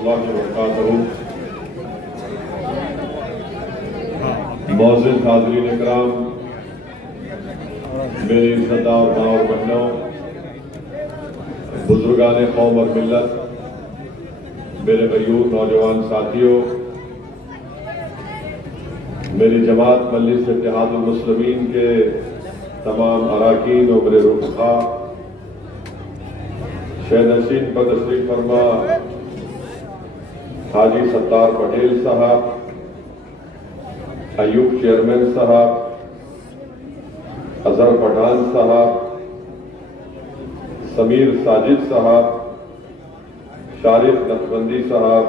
रहमतुल्लाहि व बरकातहू। मौजूद हाज़रीन इकराम, मेरी इज़्ज़तदार माँ और बहनों, बुजुर्गान कौम और मिल्लत, मेरे गयूर नौजवान साथियों, मेरी जमात मजलिस इत्तेहादुल मुस्लिमीन के तमाम अराकीन और मेरे रुफ़क़ा, शहनशीन पर तशरीफ़ फरमा हाजी सत्तार पटेल साहब, अयूब चेयरमैन साहब, अजहर पठान साहब, समीर साजिद साहब, शारिफ नकबंदी साहब,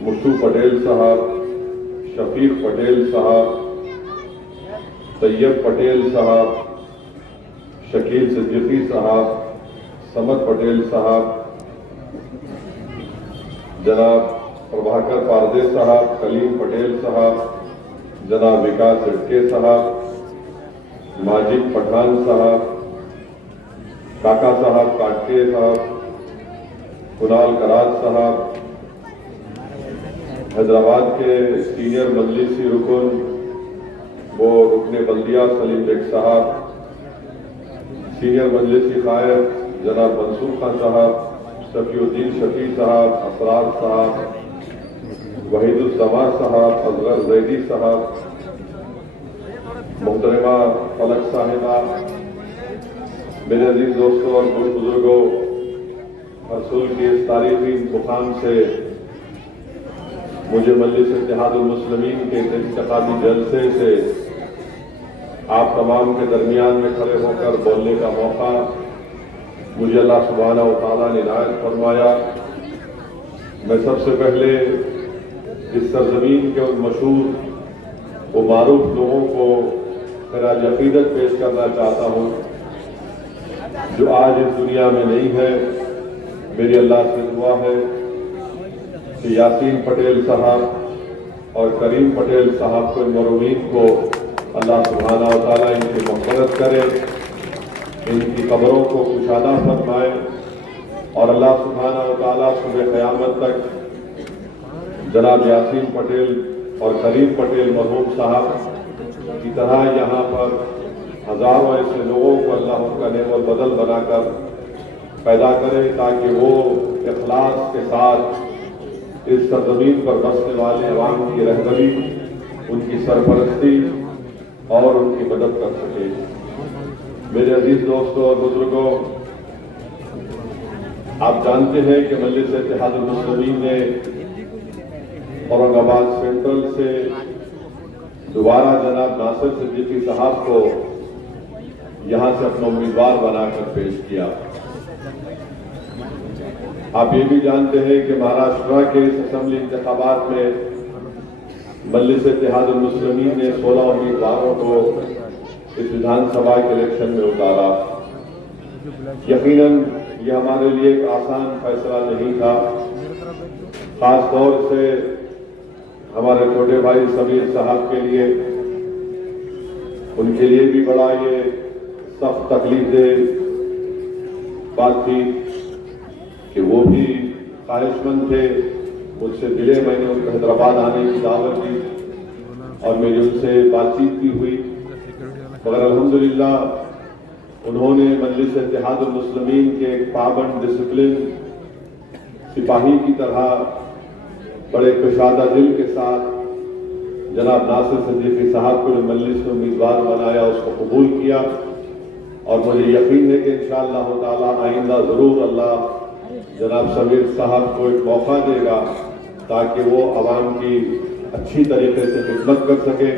मुट्टू पटेल साहब, शफीक पटेल साहब, तैयब पटेल साहब, शकील सिद्दीकी साहब, समद पटेल साहब, जनाब प्रभाकर पारदे साहब, कलीम पटेल साहब, जनाब विकास सिडके साहब, माजिद पठान साहब, काका साहब काटके साहब, कुणाल कराज साहब, हैदराबाद के सीनियर मजलिसी रुकन वो रुकने बल्दिया सलीम बेग साहब, सीनियर मजलिसी कायद जनाब मंसूर खान साहब, शफीउद्दीन शफी साहब, असरार साहब, वहीदुज़्ज़मान साहब, असगर जैदी साहब, मोहतरमा फलक साहिबा, मेरे अजीज दोस्तों और बुजुर्गों, रसूल के इस तारीखी मुकाम से मुझे मजलिस इत्तेहादुल मुस्लिमीन के इंतखाबी जलसे से आप तमाम के दरमियान में खड़े होकर बोलने का मौका मुझे अल्लाह सुब्हानहू व तआला ने इनायत फरमाया। मैं सबसे पहले इस सरजमीन के उन मशहूर व मारूफ लोगों को खराज अकीदत पेश करना चाहता हूँ जो आज इस दुनिया में नहीं है। मेरी अल्लाह से दुआ है कि यासीन पटेल साहब और करीम पटेल साहब को, इन मरूमीन को अल्लाह सुब्हानहू व तआला इनकी मग़फ़िरत करे, इनकी कब्रों को कुशादा फरमाए और अल्लाह सुब्हानहू व तआला सुबह क़यामत तक जनाब यासीन पटेल और करीम पटेल मरहूम साहब की तरह यहाँ पर हजारों ऐसे लोगों को अल्लाह उनका नेमल बदल बनाकर पैदा करे ताकि वो इखलास के साथ इस सरजमीन पर बसने वाले अवाम की रहबरी, उनकी सरपरस्ती और उनकी मदद कर सके। मेरे अजीज दोस्तों और बुजुर्गों, आप जानते हैं कि मजलिस इत्तेहादुल मुस्लिमीन ने औरंगाबाद सेंट्रल से दोबारा जनाब नासिर सिद्दीकी साहब को यहां से अपना उम्मीदवार बनाकर पेश किया। आप ये भी जानते हैं कि महाराष्ट्र के इस असेंबली इंतखाबात में मजलिस इत्तेहादुल मुस्लिमीन ने 16 उम्मीदवारों को इस विधानसभा के इलेक्शन में उतारा। यकीनन ये हमारे लिए एक आसान फैसला नहीं था, खास तौर से हमारे छोटे भाई समीर साहब के लिए, उनके लिए भी बड़ा ये सख्त तकलीफदेह बात थी कि वो भी ख्वाहिशमंद थे। मुझसे मिले, मैंने उनको हैदराबाद आने की दावत दी और मेरी उनसे बातचीत भी हुई, मगर अल्हम्दुलिल्लाह उन्होंने मजलिस इत्तेहादुल मुस्लिमीन के एक पाबंद डिसिप्लिन सिपाही की तरह बड़े कुशादा दिल के साथ जनाब नासिर सिद्दीकी साहब को जो मजलिस में उम्मीदवार बनाया उसको कबूल किया और मुझे यकीन है कि इंशाअल्लाह ताला आइंदा ज़रूर अल्लाह जनाब समीर साहब को एक मौका देगा ताकि वो आवाम की अच्छी तरीके से खिदमत कर सके।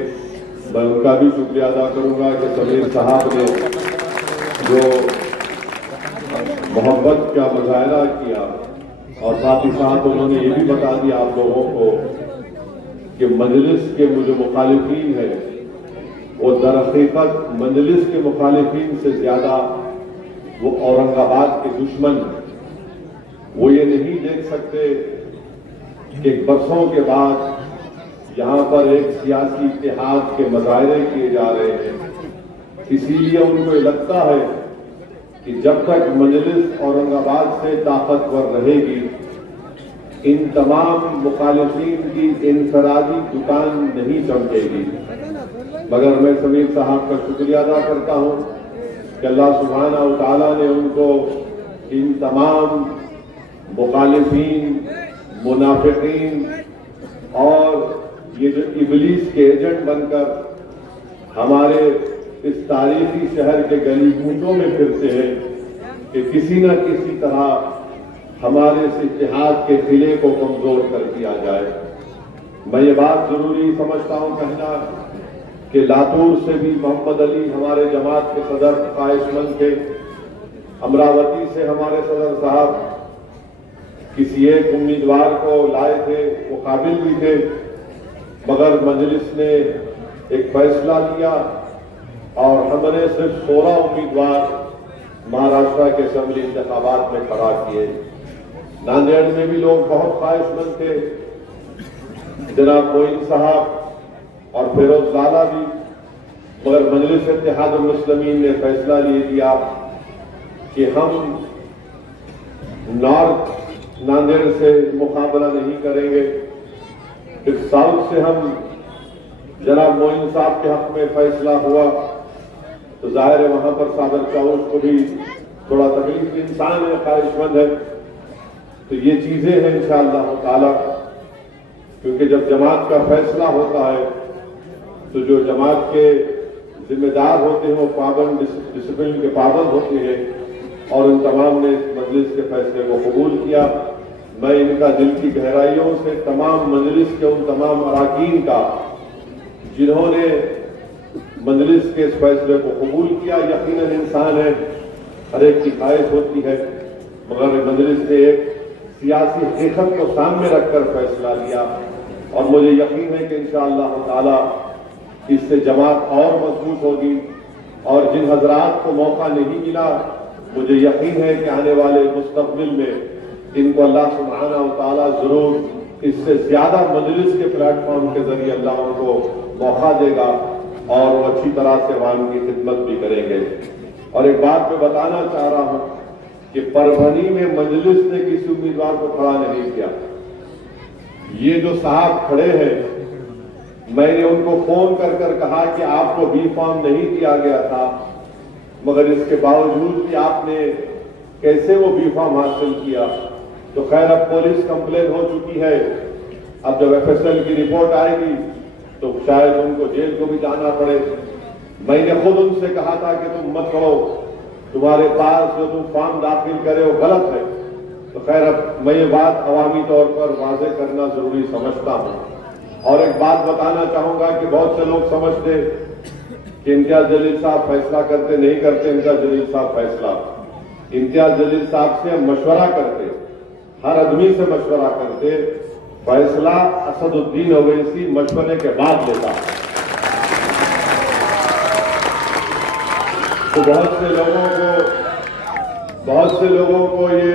मैं उनका भी शुक्रिया अदा करूंगा कि समीर साहब ने जो मोहब्बत का मुजाहरा किया और साथ ही साथ उन्होंने ये भी बता दिया आप लोगों को कि मजलिस के जो मुखालिफीन है वो दरहकीकत मजलिस के मुखालिफीन से ज्यादा वो औरंगाबाद के दुश्मन हैं। वो ये नहीं देख सकते कि बरसों के बाद यहाँ पर एक सियासी इत्तेहाद के मुजाहरे किए जा रहे हैं, इसीलिए उनको ये लगता है कि जब तक मजलिस औरंगाबाद से ताकतवर रहेगी इन तमाम मुखालिफिन की इनफरादी दुकान नहीं चमकेगी। मगर मैं समीर साहब का शुक्रिया अदा करता हूँ कि अल्लाह सुब्हानहू व तआला ने उनको इन तमाम मुखालिफिन, मुनाफिकीन और ये जो इबलीस के एजेंट बनकर हमारे इस तारीखी शहर के गली कूचों में फिरते हैं कि किसी न किसी तरह हमारे इस इत्तेहाद के किले को कमजोर कर दिया जाए। मैं ये बात जरूरी समझता हूं कहना कि लातूर से भी मोहम्मद अली हमारे जमात के सदर ख्वाहिशमंद थे। अमरावती से हमारे सदर साहब किसी एक उम्मीदवार को लाए थे, वो काबिल भी थे, मगर मजलिस ने एक फैसला लिया और हमने सिर्फ 16 उम्मीदवार महाराष्ट्र के असेंबली इंतखाबात में खड़ा किए। नांदेड़ में भी लोग बहुत ख्वाहिशमंद थे, जनाब मोइन साहब और फिरोज लाला भी, मगर मजलिस इत्तेहादुल मुस्लिमीन ने फैसला ले लिया कि हम नॉर्थ नांदेड़ से मुकाबला नहीं करेंगे। फिर साउथ से हम जनाब मोइन साहब के हक में फैसला हुआ, तो जाहिर है वहां पर सादर चौस को भी थोड़ा तकलीफ, इंसान है, ख्वाहिशमंद है। तो ये चीजें हैं इंशाअल्लाह ताला, क्योंकि जब जमात का फैसला होता है तो जो जमात के जिम्मेदार होते हैं वो पाबंद, डिसिप्लिन के पाबंद होते हैं और उन तमाम ने इस मजलिस के फैसले को कबूल किया। मैं इनका दिल की गहराइयों से तमाम मजलिस के उन तमाम अराकीन का जिन्होंने मजलिस के इस फैसले को कबूल किया, यकीनन इंसान है, हर एक की ख्वाहिश होती है, मगर मजलिस ने एक सियासी हकीकत को सामने रखकर फैसला लिया और मुझे यकीन है कि इंशाअल्लाह ताला इससे जमात और मजबूत होगी। और जिन हजरात को मौका नहीं मिला, मुझे यकीन है कि आने वाले मुस्तकबिल में इनको अल्लाह सुब्हानहू व तआला जरूर इससे ज्यादा मजलिस के प्लेटफॉर्म के जरिए अल्लाह उनको मौका देगा और वो अच्छी तरह से अवाम की खिदमत भी करेंगे। और एक बात मैं बताना चाह रहा हूं कि परभनी में मजलिस ने किसी उम्मीदवार को खड़ा नहीं किया। ये जो साहब खड़े हैं, मैंने उनको फोन कर कहा कि आपको बी फॉर्म नहीं दिया गया था, मगर इसके बावजूद भी आपने कैसे वो बी फॉर्म हासिल किया। तो खैर अब पुलिस कंप्लेन हो चुकी है, अब जब एफएसएल की रिपोर्ट आएगी तो शायद उनको जेल को भी जाना पड़े। मैंने खुद उनसे कहा था कि तुम मत करो, तुम्हारे पास जो तुम फॉर्म दाखिल करे वो गलत है। तो खैर अब मैं ये बात अवामी तौर पर वाजे करना जरूरी समझता हूं। और एक बात बताना चाहूंगा कि बहुत से लोग समझते कि इम्तियाज जलील साहब फैसला करते, नहीं करते। इम्तियाज जलील साहब फैसला, इम्तियाज जलील साहब से मशवरा करते, हर आदमी से मशवरा करते। फैसला असदुद्दीन ओवैसी मशवरे के बाद लेता। तो बहुत से लोगों को ये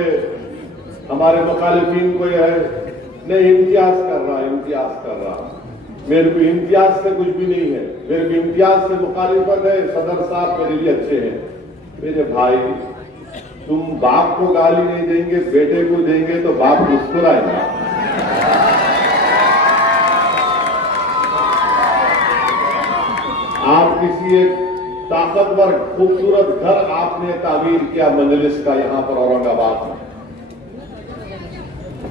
हमारे मुखालिफिन को ये है नहीं, इम्तियाज कर रहा। मेरे को इम्तियाज से कुछ भी नहीं है, मेरे को इम्तियाज से मुखालिफत है। सदर साहब मेरे लिए अच्छे हैं। मेरे भाई, तुम बाप को गाली नहीं देंगे, बेटे को देंगे तो बाप मुस्कुराएगा। आप किसी एक ताकतवर खूबसूरत घर आपने तामीर किया मजलिस का यहां पर औरंगाबाद में,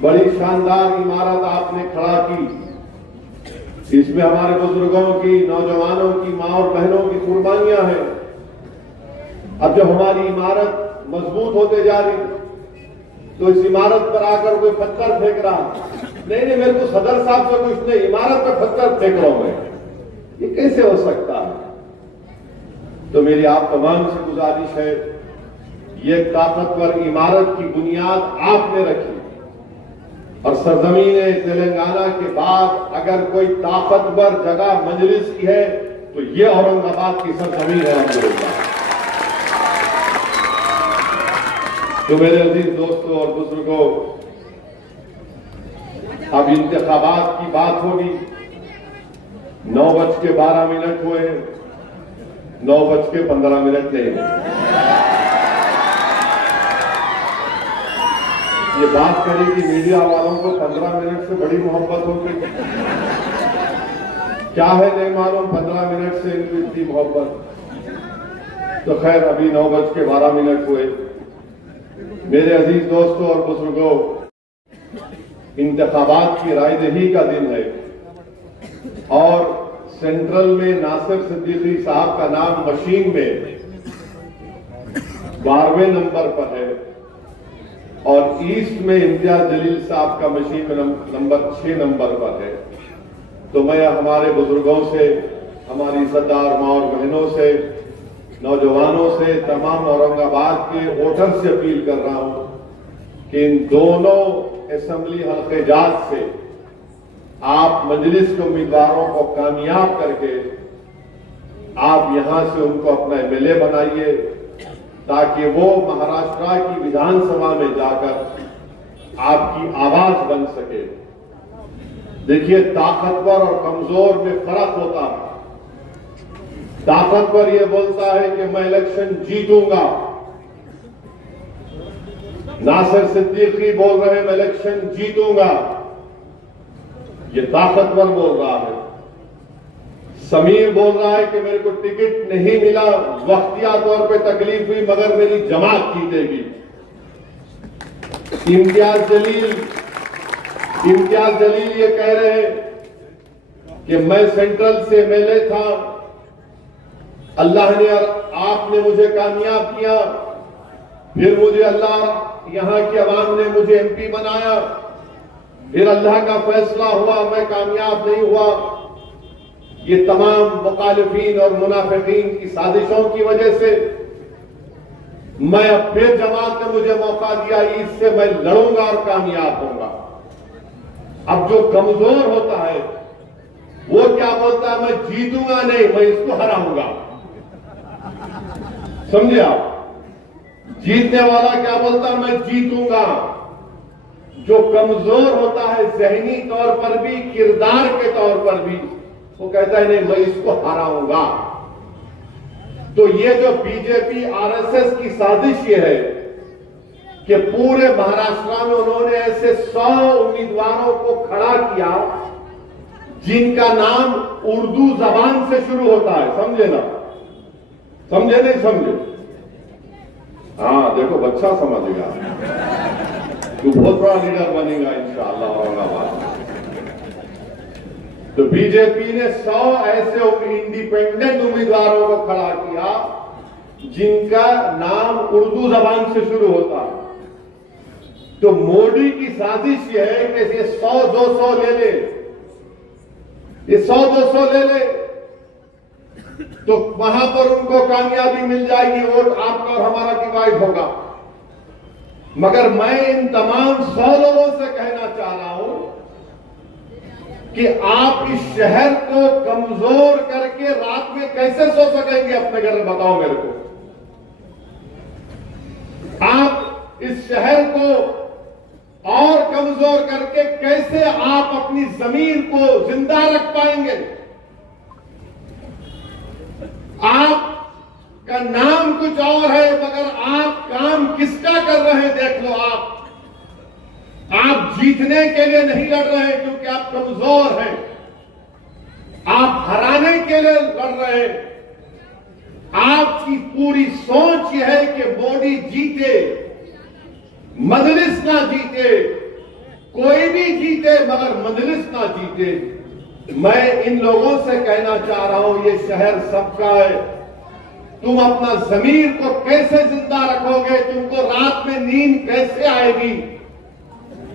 बड़ी शानदार इमारत आपने खड़ा की। इसमें हमारे बुजुर्गों की, नौजवानों की, मां और बहनों की कुर्बानियां हैं। अब जब हमारी इमारत मजबूत होते जा रही तो इस इमारत पर आकर कोई पत्थर फेंक रहा, नहीं मेरे को सदर साहब से कुछ नहीं, इमारत पर पत्थर फेंक रहा हूं मैं, ये कैसे हो सकता है। तो मेरी आप तमाम से गुजारिश है, ये ताकतवर इमारत की बुनियाद आपने रखी और सरजमीन तेलंगाना के बाद अगर कोई ताकतवर जगह मजलिस की है तो ये औरंगाबाद की सरजमीन है। अल्हम्दुलिल्लाह। तो मेरे अजीज दोस्तों और बुजुर्गों, अब इंतखाबात की बात होगी। 9:12 हुए, 9:15 नहीं। ये बात करें कि मीडिया वालों को 15 मिनट से बड़ी मोहब्बत होती क्या है नहीं मालूम, 15 मिनट से इनकी इतनी मोहब्बत। तो खैर अभी 9:12 हुए। मेरे अजीज दोस्तों और बुजुर्गों, इंतखाबात की रायदही का दिन है और सेंट्रल में नासिर सिद्दीकी साहब का नाम मशीन में 12वें नंबर पर है और ईस्ट में इम्तियाज जलील साहब का मशीन में नंबर 6 नंबर पर है। तो मैं हमारे बुजुर्गों से, हमारी इज्जतदार माँ और बहनों से, नौजवानों से, तमाम औरंगाबाद के वोटर से अपील कर रहा हूं कि इन दोनों असेंबली हल्के जात से आप मजलिस के उम्मीदवारों को कामयाब करके आप यहां से उनको अपना एमएलए बनाइए ताकि वो महाराष्ट्र की विधानसभा में जाकर आपकी आवाज बन सके। देखिए, ताकतवर और कमजोर में फर्क होता है। ताकतवर ये बोलता है कि मैं इलेक्शन जीतूंगा, नासिर सिद्दीकी बोल रहे हैं मैं इलेक्शन जीतूंगा, ये ताकतवर बोल रहा है। समीर बोल रहा है कि मेरे को टिकट नहीं मिला, वक्तिया तौर पे तकलीफ हुई, मगर मेरी जमात जीतेगी। इम्तियाज जलील ये कह रहे हैं कि मैं सेंट्रल से एमएलए था, अल्लाह ने आपने मुझे कामयाब किया, फिर मुझे अल्लाह यहां की आवाम ने मुझे एमपी बनाया, फिर अल्लाह का फैसला हुआ, मैं कामयाब नहीं हुआ। ये तमाम मुखालिफीन और मुनाफिकीन की साजिशों की वजह से मैं अब फिर जमात ने मुझे मौका दिया, इससे मैं लड़ूंगा और कामयाब होऊंगा। अब जो कमजोर होता है वो क्या बोलता है, मैं जीतूंगा नहीं, मैं इसको हराऊंगा। समझे आप? जीतने वाला क्या बोलता है, मैं जीतूंगा। जो कमजोर होता है जहनी तौर पर भी, किरदार के तौर पर भी, वो कहता है नहीं, मैं इसको हराऊंगा। तो ये जो बीजेपी आरएसएस की साजिश ये है कि पूरे महाराष्ट्र में उन्होंने ऐसे 100 उम्मीदवारों को खड़ा किया जिनका नाम उर्दू जबान से शुरू होता है। समझे ना? समझे नहीं समझे? हाँ, देखो बच्चा समझेगा, तू बहुत बड़ा लीडर बनेगा इंशाअल्लाह औरंगाबाद में। तो बीजेपी ने 100 ऐसे इंडिपेंडेंट उम्मीदवारों को खड़ा किया जिनका नाम उर्दू जबान से शुरू होता है। तो मोदी की साजिश यह है कि ये 100-200 ले ले, ये 100-200 ले ले तो वहां पर उनको कामयाबी मिल जाएगी, वोट आपका और हमारा डिवाइड होगा। मगर मैं इन तमाम 100 लोगों से कहना चाह रहा हूं कि आप इस शहर को कमजोर करके रात में कैसे सो सकेंगे अपने घर में, बताओ मेरे को। आप इस शहर को और कमजोर करके कैसे आप अपनी जमीन को जिंदा रख पाएंगे? आपका नाम कुछ और है मगर आप काम किसका कर रहे हैं देख लो। आप जीतने के लिए नहीं लड़ रहे हैं क्योंकि आप कमजोर हैं, आप हराने के लिए लड़ रहे हैं। आपकी पूरी सोच यह है कि मोदी जीते, मजलिस ना जीते, कोई भी जीते मगर मजलिस ना जीते। मैं इन लोगों से कहना चाह रहा हूं, ये शहर सबका है। तुम अपना जमीर को कैसे जिंदा रखोगे? तुमको रात में नींद कैसे आएगी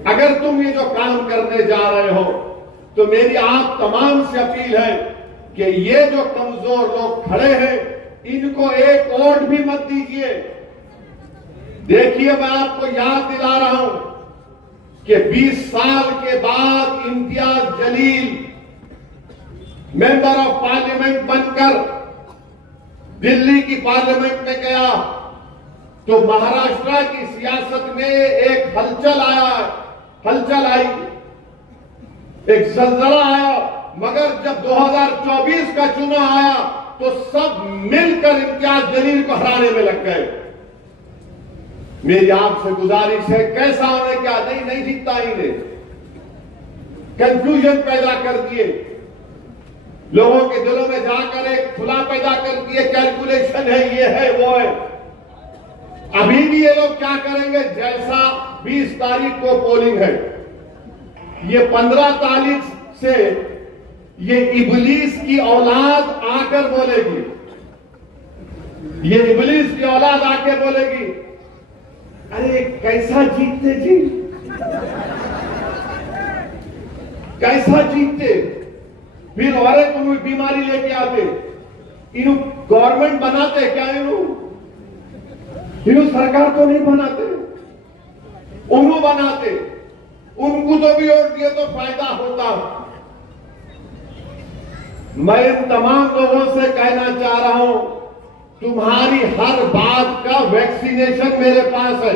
अगर तुम ये जो काम करने जा रहे हो? तो मेरी आप तमाम से अपील है कि ये जो कमजोर लोग खड़े हैं इनको एक वोट भी मत दीजिए। देखिए, मैं आपको याद दिला रहा हूं कि 20 साल के बाद Imtiaz Jaleel member of parliament बनकर दिल्ली की पार्लियामेंट में गया तो महाराष्ट्र की सियासत में एक हलचल आई, एक जलजला आया। मगर जब 2024 का चुनाव आया तो सब मिलकर इम्तियाज जलील को हराने में लग गए। मेरी आपसे गुजारिश है, कैसा होने क्या नहीं जीतता ही ने कंफ्यूजन पैदा कर दिए, लोगों के दिलों में जाकर एक खुला पैदा कर दिए, कैलकुलेशन है, ये है वो है। अभी भी ये लोग क्या करेंगे, जैसा 20 तारीख को पोलिंग है, ये 15 तारीख से ये इबलीस की औलाद आकर बोलेगी, ये इबलीस की औलाद आके बोलेगी, अरे कैसा जीतते जी, कैसा जीतते, फिर और एक बीमारी लेके आते, इन गवर्नमेंट बनाते क्या, इन सरकार तो नहीं बनाते, उन्हों बनाते, उनको तो भी वोट दिए तो फायदा होता। मैं इन तमाम लोगों से कहना चाह रहा हूं, तुम्हारी हर बात का वैक्सीनेशन मेरे पास है।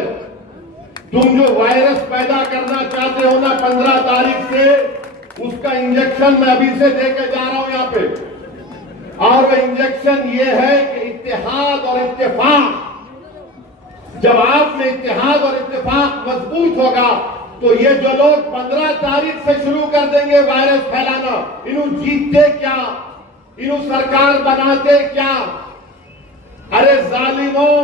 तुम जो वायरस पैदा करना चाहते हो ना 15 तारीख से, उसका इंजेक्शन मैं अभी से देके जा रहा हूं यहां पे, और वो इंजेक्शन ये है कि इत्तेहाद और इत्तेफाक, जब आप में इत्तेहाद और इत्तेफाक मजबूत होगा तो ये जो लोग 15 तारीख से शुरू कर देंगे वायरस फैलाना, इन्हों जीतते क्या, इन्हों सरकार बनाते क्या। अरे जालिमों,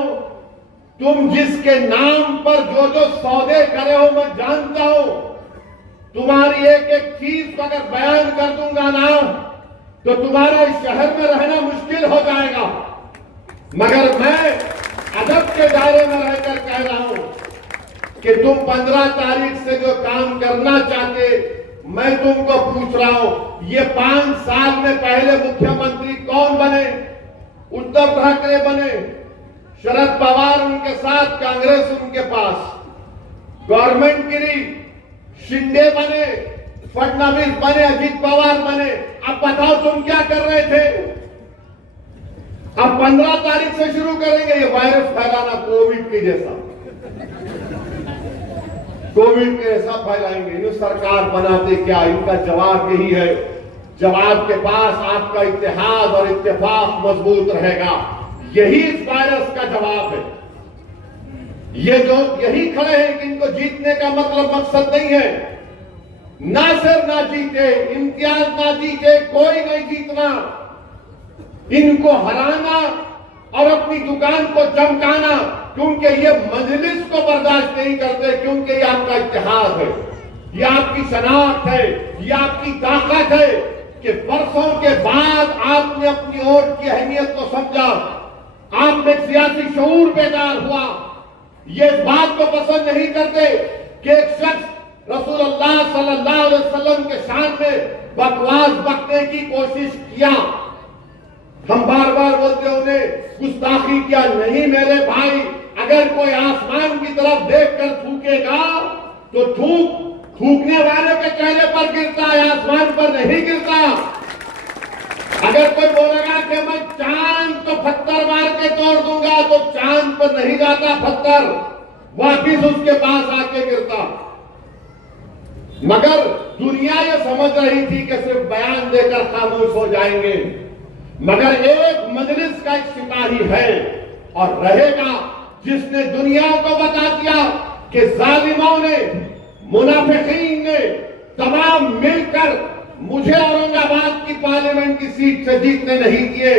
तुम जिसके नाम पर जो जो सौदे करे हो मैं जानता हूं, तुम्हारी एक एक चीज अगर बयान कर दूंगा ना तो तुम्हारा इस शहर में रहना मुश्किल हो जाएगा, मगर मैं अदब के दायरे में रहकर कह रहा हूं कि तुम 15 तारीख से जो काम करना चाहते, मैं तुमको पूछ रहा हूं, ये 5 साल में पहले मुख्यमंत्री कौन बने? उद्धव ठाकरे बने, शरद पवार उनके साथ, कांग्रेस उनके पास, गवर्नमेंट गिरी, शिंदे बने, फडणवीस बने, अजित पवार बने। अब बताओ तुम क्या कर रहे थे? अब 15 तारीख से शुरू करेंगे ये वायरस फैलाना, कोविड के जैसा, कोविड के जैसा फैलाएंगे। इन सरकार बनाते क्या? इनका जवाब यही है, जब आपके पास आपका इत्तेहाद और इत्तेफाक मजबूत रहेगा, यही इस वायरस का जवाब है। ये जो यही खड़े हैं कि इनको जीतने का मतलब मकसद नहीं है, ना सिर ना जीते, इम्तियाज ना जीते, कोई नहीं जीतना, इनको हराना और अपनी दुकान को चमकाना, क्योंकि ये मजलिस को बर्दाश्त नहीं करते, क्योंकि ये आपका इत्तेहाद है, ये आपकी शनाख्त है, ये आपकी ताकत है कि बरसों के बाद आपने अपनी वोट की अहमियत को समझा, आप में सियासी शऊर बेदार हुआ। ये इस बात को पसंद नहीं करते कि एक शख्स रसूलुल्लाह सल्लल्लाहु अलैहि वसल्लम के शान में बकवास बकने की कोशिश किया। हम बार बार बोलते उन्हें गुस्ताखी किया, नहीं मेरे भाई, अगर कोई आसमान की तरफ देखकर थूकेगा तो थूकने वाले के चेहरे पर गिरता है, आसमान पर नहीं गिरता। अगर कोई बोलेगा कि मैं चांद तो पत्थर मार के तोड़ दूंगा, तो चांद पर नहीं जाता पत्थर, वापिस उसके पास आके गिरता। मगर दुनिया ये समझ रही थी कि सिर्फ बयान देकर खामोश हो जाएंगे, मगर एक मजलिस का एक सिपाही है और रहेगा जिसने दुनिया को बता दिया कि जालिमों ने, मुनाफिकीन ने तमाम मिलकर मुझे औरंगाबाद की पार्लियामेंट की सीट से जीतने नहीं दिए,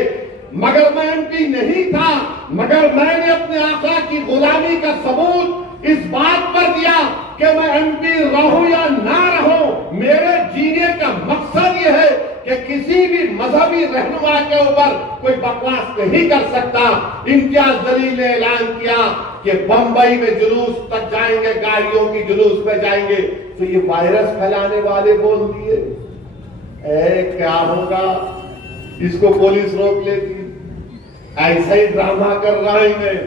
मगर मैं एमपी नहीं था, मगर मैंने अपने आका की गुलामी का सबूत इस बात पर दिया कि मैं एमपी रहूं या ना रहूं, मेरे जीने का मकसद यह है कि किसी भी मजहबी रहनुमा के ऊपर कोई बकवास नहीं कर सकता। इम्तियाज जलील ने ऐलान किया कि बंबई में जुलूस तक जाएंगे, गाड़ियों की जुलूस में जाएंगे, तो ये वायरस फैलाने वाले बोल दिए, क्या होगा, इसको पुलिस रोक लेती, ऐसा ही ड्रामा कर रहे हैं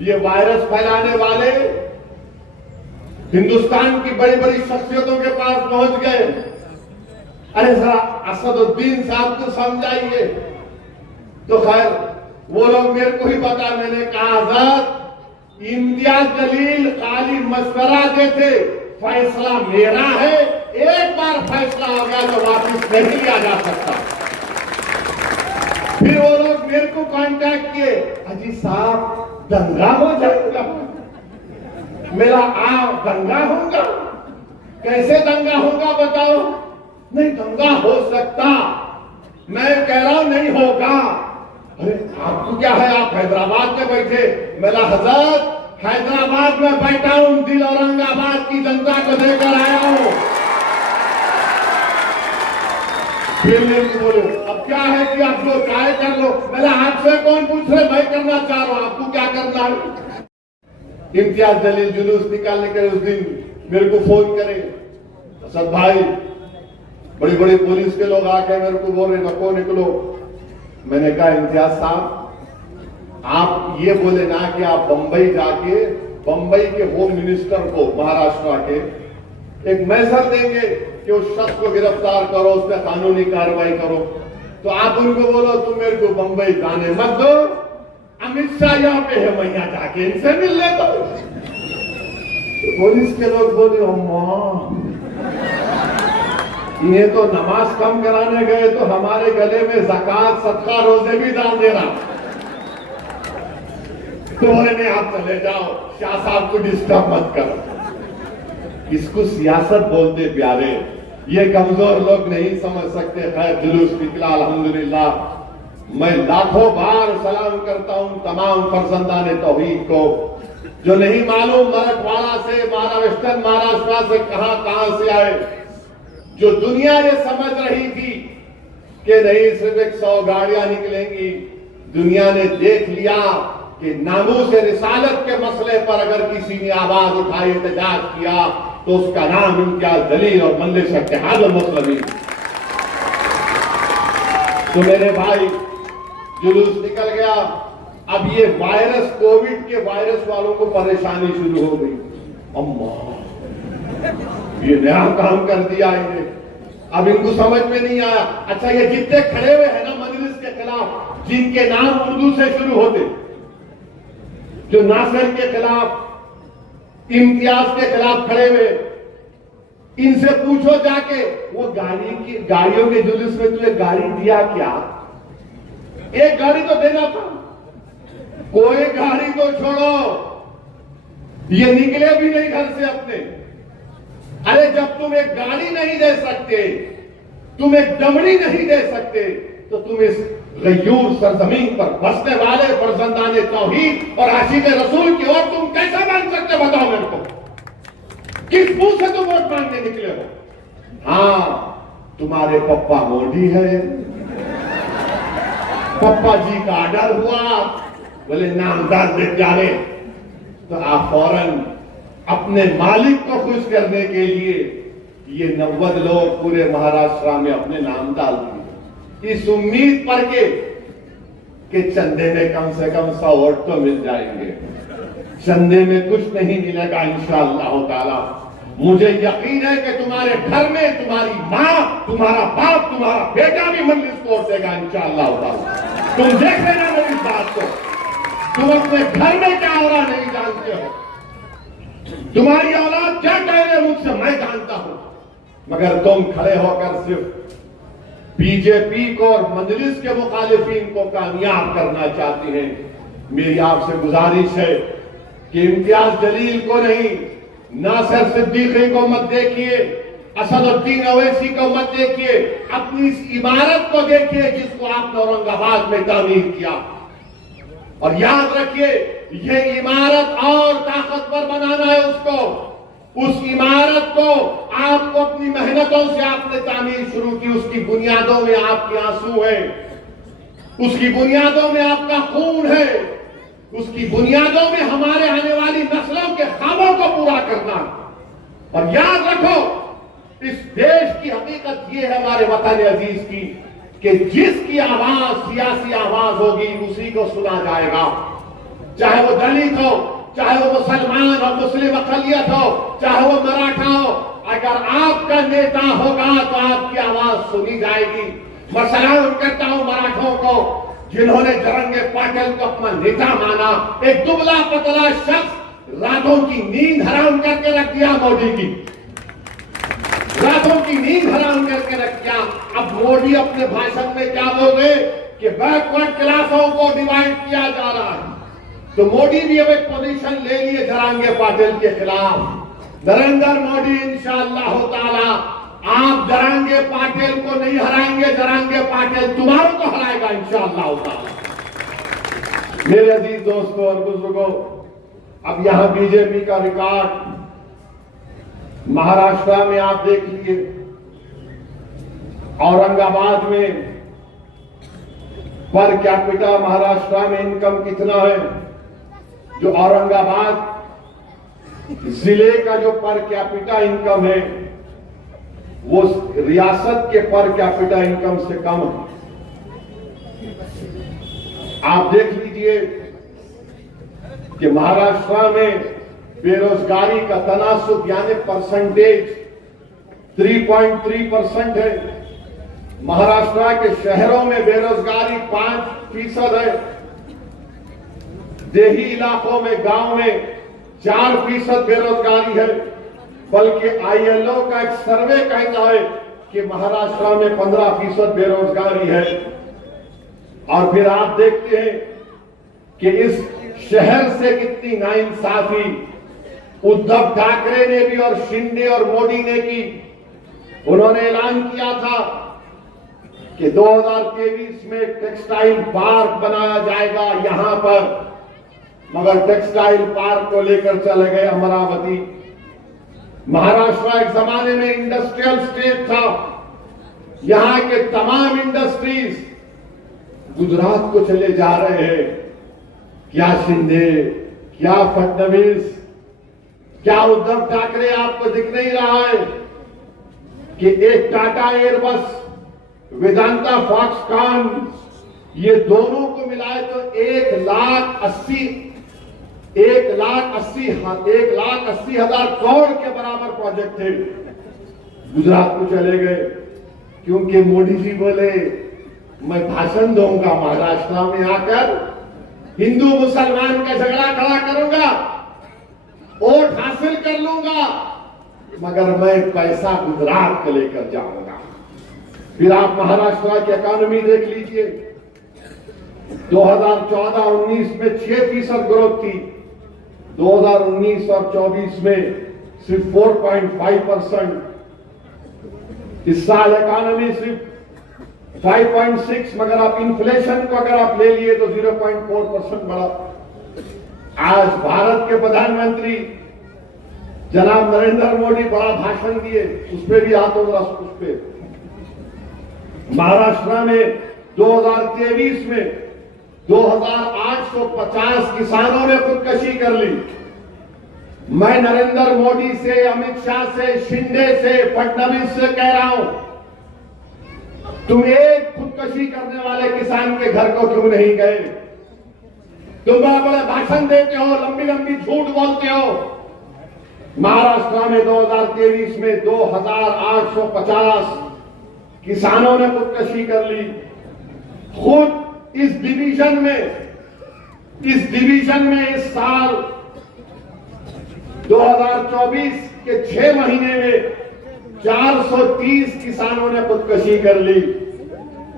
ये वायरस फैलाने वाले। हिंदुस्तान की बड़ी बड़ी शख्सियतों के पास पहुंच गए, अरे जरा असदुद्दीन साहब को समझाइए, तो खैर वो लोग मेरे को ही बता, मैंने कहा आजाद इम्तियाज जलील खाली मशवरा देते, फैसला मेरा है, एक बार फैसला हो गया तो वापस नहीं लिया जा सकता। फिर वो लोग मेरे को कांटेक्ट किए, अजी साहब दंगा हो जाएगा, मेरा दंगा होगा? कैसे दंगा होगा बताओ? नहीं दंगा हो सकता, मैं कह रहा हूं नहीं होगा। अरे आपको क्या है, आप हैदराबाद में बैठे, मेरा हजरत हैदराबाद में बैठा हूं, दिल औरंगाबाद की जनता को देकर आया हूं। फिर मेरे बोलो अब क्या है कि आप जो चाहे कर लो, मेरा आपसे कौन पूछ रहे, मैं करना चाह रहा हूं, आपको क्या करना है? इम्तियाज जलील जुलूस निकालने के उस दिन मेरे को फोन करे, असद भाई बड़ी बड़ी पुलिस के लोग आके मेरे को बोल रहे नको निकलो। मैंने कहा इम्तियाज साहब आप ये बोले ना कि आप बंबई जाके बंबई के होम मिनिस्टर को महाराष्ट्र के एक मैसेज देंगे कि उस शख्स को गिरफ्तार करो, उस पर कानूनी कार्रवाई करो, तो आप उनको बोलो तुम मेरे को बंबई जाने मत दो, अमित शाह यहाँ पे है, मैं यहाँ जाके इनसे मिल लेता हूं। तो पुलिस के लोग बोले अम्मा ये तो नमाज कम कराने गए तो हमारे गले में ज़कात सदका रोजे भी डाल दे रहा। तो बोले नहीं आप चले जाओ, शाह साहब को डिस्टर्ब मत करो। इसको सियासत बोलते प्यारे, ये कमजोर लोग नहीं समझ सकते। खैर जुलूस निकला अल्हम्दुलिल्लाह। मैं लाखों बार सलाम करता हूं तमाम फर्जंदाने तौहीद को, जो नहीं मालूम मराठवाड़ा से महाराष्ट्र महाराष्ट्र से कहां से आए, जो दुनिया ये समझ रही थी कि नहीं सिर्फ 100 गाड़ियां निकलेंगी, दुनिया ने देख लिया कि नामूस रिसालत के मसले पर अगर किसी ने आवाज उठाई, एहतजाज किया, तो उसका नाम इम्तियाज जलील और मजलिस इत्तेहाद मुस्लिमीन। तो मेरे भाई जुलूस निकल गया। अब ये वायरस, कोविड के वायरस वालों को परेशानी शुरू हो गई। अम्मा ये नया काम कर दिया इन्हें, अब इनको समझ में नहीं आया। अच्छा ये जितने खड़े हुए हैं ना मजलिस के खिलाफ, जिनके नाम उर्दू से शुरू होते, जो नासिर के खिलाफ, इम्तियाज के खिलाफ खड़े हुए, इनसे पूछो जाके वो गाड़ियों के जुलूस में तुझे गाड़ी दिया क्या? एक गाड़ी तो देना था, कोई गाड़ी को छोड़ो, ये निकले भी नहीं घर से अपने। अरे जब तुम एक गाड़ी नहीं दे सकते, तुम एक दमड़ी नहीं दे सकते, तो तुम इस गयूर सरजमीन पर बसने वाले फर्जंदाने तौहीद और आशिक रसूल की ओर तुम कैसे मान सकते, बताओ मेरे को। किस मुंह से तुम वोट मांगने निकले हो? हाँ तुम्हारे पप्पा मोदी है, पप्पा जी का आर्डर हुआ, बोले नामदार विद्यालय, तो आप फौरन अपने मालिक को खुश करने के लिए ये 90 लोग पूरे महाराष्ट्र में अपने नाम डाल दिए, इस उम्मीद पर कि चंदे में कम से कम 100 वोट तो मिल जाएंगे। चंदे में कुछ नहीं मिलेगा इंशाअल्लाह ताला। मुझे यकीन है कि तुम्हारे घर में तुम्हारी माँ, तुम्हारा बाप, तुम्हारा बेटा भी मजलिस को देगा इंशाअल्लाह ताला। तुम देख लेना मेरी बात को, तुम अपने घर में क्या हो रहा नहीं जानते हो, तुम्हारी औलाद क्या कह रहे मुझसे मैं जानता हूं, मगर तुम खड़े होकर सिर्फ बीजेपी को और मजलिस के मुखालिफिन को कामयाब करना चाहती हैं। मेरी आपसे गुजारिश है कि इम्तियाज जलील को नहीं, नासिर सिद्दीकी को मत देखिए, असदुद्दीन अवैसी को मत देखिए, अपनी इस इमारत को देखिए जिसको आपने औरंगाबाद में तामीर किया। और याद रखिए ये इमारत और ताकतवर बनाना है उसको, उस इमारत को आपको अपनी मेहनतों से आपने तामीर शुरू की, उसकी बुनियादों में आपके आंसू है, उसकी बुनियादों में आपका खून है, उसकी बुनियादों में हमारे आने वाली नस्लों के ख्वाबों को पूरा करना। और याद रखो इस देश की हकीकत ये है हमारे वतन अजीज की, कि जिसकी आवाज सियासी आवाज होगी उसी को सुना जाएगा, चाहे वो दलित हो, चाहे वो मुसलमान और मुस्लिम अक़लियत हो, चाहे वो मराठा हो। अगर आपका नेता होगा तो आपकी आवाज सुनी जाएगी। मैं सलाम करता हूं मराठों को जिन्होंने जरंगे पाटिल को अपना नेता माना। एक दुबला पतला शख्स रातों की नींद हराम करके रख दिया मोदी की, रातों की नींद हराम करके रख दिया। अब मोदी अपने भाषण में क्या बोल रहे कि बैकवर्ड क्लासों को डिवाइड किया जा रहा है, तो मोदी भी अब एक पोजीशन ले लिए जरांगे पाटिल के खिलाफ। नरेंद्र मोदी इंशाअल्लाह ताला आप जरांगे पाटिल को नहीं हराएंगे, जरांगे पाटिल तुम्हारों को हराएगा इंशाअल्लाह ताला। मेरे अजीज दोस्तों और बुजुर्गों, अब यहां बीजेपी का रिकॉर्ड महाराष्ट्र में आप देख लीजिए, औरंगाबाद में पर कैपिटा महाराष्ट्र में इनकम कितना है? जो औरंगाबाद जिले का जो पर कैपिटा इनकम है वो रियासत के पर कैपिटा इनकम से कम है। आप देख लीजिए कि महाराष्ट्र में बेरोजगारी का तनासुब यानी परसेंटेज 3.3% है। महाराष्ट्र के शहरों में बेरोजगारी 5% है। देही इलाकों में, गांव में 4% बेरोजगारी है। बल्कि आईएलओ का एक सर्वे कहता है कि महाराष्ट्र में 15% बेरोजगारी है। और फिर आप देखते हैं कि इस शहर से कितनी नाइंसाफी उद्धव ठाकरे ने भी और शिंदे और मोदी ने की। उन्होंने ऐलान किया था कि 2023 में टेक्सटाइल पार्क बनाया जाएगा यहां पर, मगर टेक्सटाइल पार्क को लेकर चले गए अमरावती। महाराष्ट्र एक जमाने में इंडस्ट्रियल स्टेट था। यहां के तमाम इंडस्ट्रीज गुजरात को चले जा रहे हैं। क्या शिंदे, क्या फडणवीस, क्या उद्धव ठाकरे आपको दिख नहीं रहा है कि एक टाटा एयरबस, वेदांता फॉक्सकॉन, ये दोनों को मिलाए तो 1,80,000 करोड़ के बराबर प्रोजेक्ट थे। गुजरात को चले गए क्योंकि मोदी जी बोले मैं भाषण दूंगा महाराष्ट्र में आकर, हिंदू मुसलमान का झगड़ा खड़ा करूंगा, वोट हासिल कर लूंगा, मगर मैं पैसा गुजरात को लेकर जाऊंगा। फिर आप महाराष्ट्र की इकोनॉमी देख लीजिए। 2014-19 में 6% ग्रोथ थी। 2019 और 24 में सिर्फ 4.5%। इस साल इकोनॉमी सिर्फ 5.6, मगर आप इन्फ्लेशन को अगर आप ले लिए तो 0.4% बढ़ा। आज भारत के प्रधानमंत्री जनाब नरेंद्र मोदी बड़ा भाषण दिए, उस पर भी हाथों उस पे। महाराष्ट्र में 2023 में 2850 किसानों ने खुदकशी कर ली। मैं नरेंद्र मोदी से, अमित शाह से, शिंदे से, फडणवीस से कह रहा हूं, तुम एक खुदकशी करने वाले किसान के घर को क्यों नहीं गए? तुम बड़े बड़े भाषण देते हो, लंबी लंबी झूठ बोलते हो। महाराष्ट्र में 2023 में 2850 किसानों ने खुदकशी कर ली। खुद इस डिवीजन में इस साल 2024 के 6 महीने में 430 किसानों ने खुदकशी कर ली।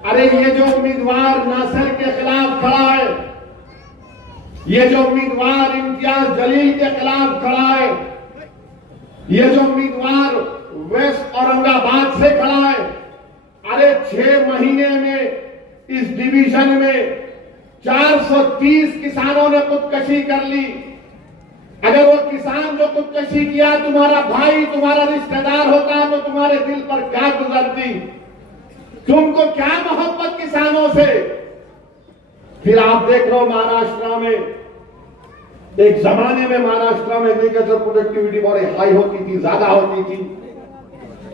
अरे ये जो उम्मीदवार नासिर के खिलाफ खड़ा है, ये जो उम्मीदवार इम्तियाज जलील के खिलाफ खड़ा है, ये जो उम्मीदवार वेस्ट औरंगाबाद से खड़ा है, अरे 6 महीने में इस डिवीजन में 430 किसानों ने खुदकशी कर ली। अगर वो किसान जो खुदकशी किया तुम्हारा भाई, तुम्हारा रिश्तेदार होता तो तुम्हारे दिल पर क्या गुजरती? तुमको क्या मोहब्बत किसानों से? फिर आप देख लो महाराष्ट्र में, एक जमाने में महाराष्ट्र में एग्रीकल्चर प्रोडक्टिविटी बहुत हाई होती थी, ज्यादा होती थी।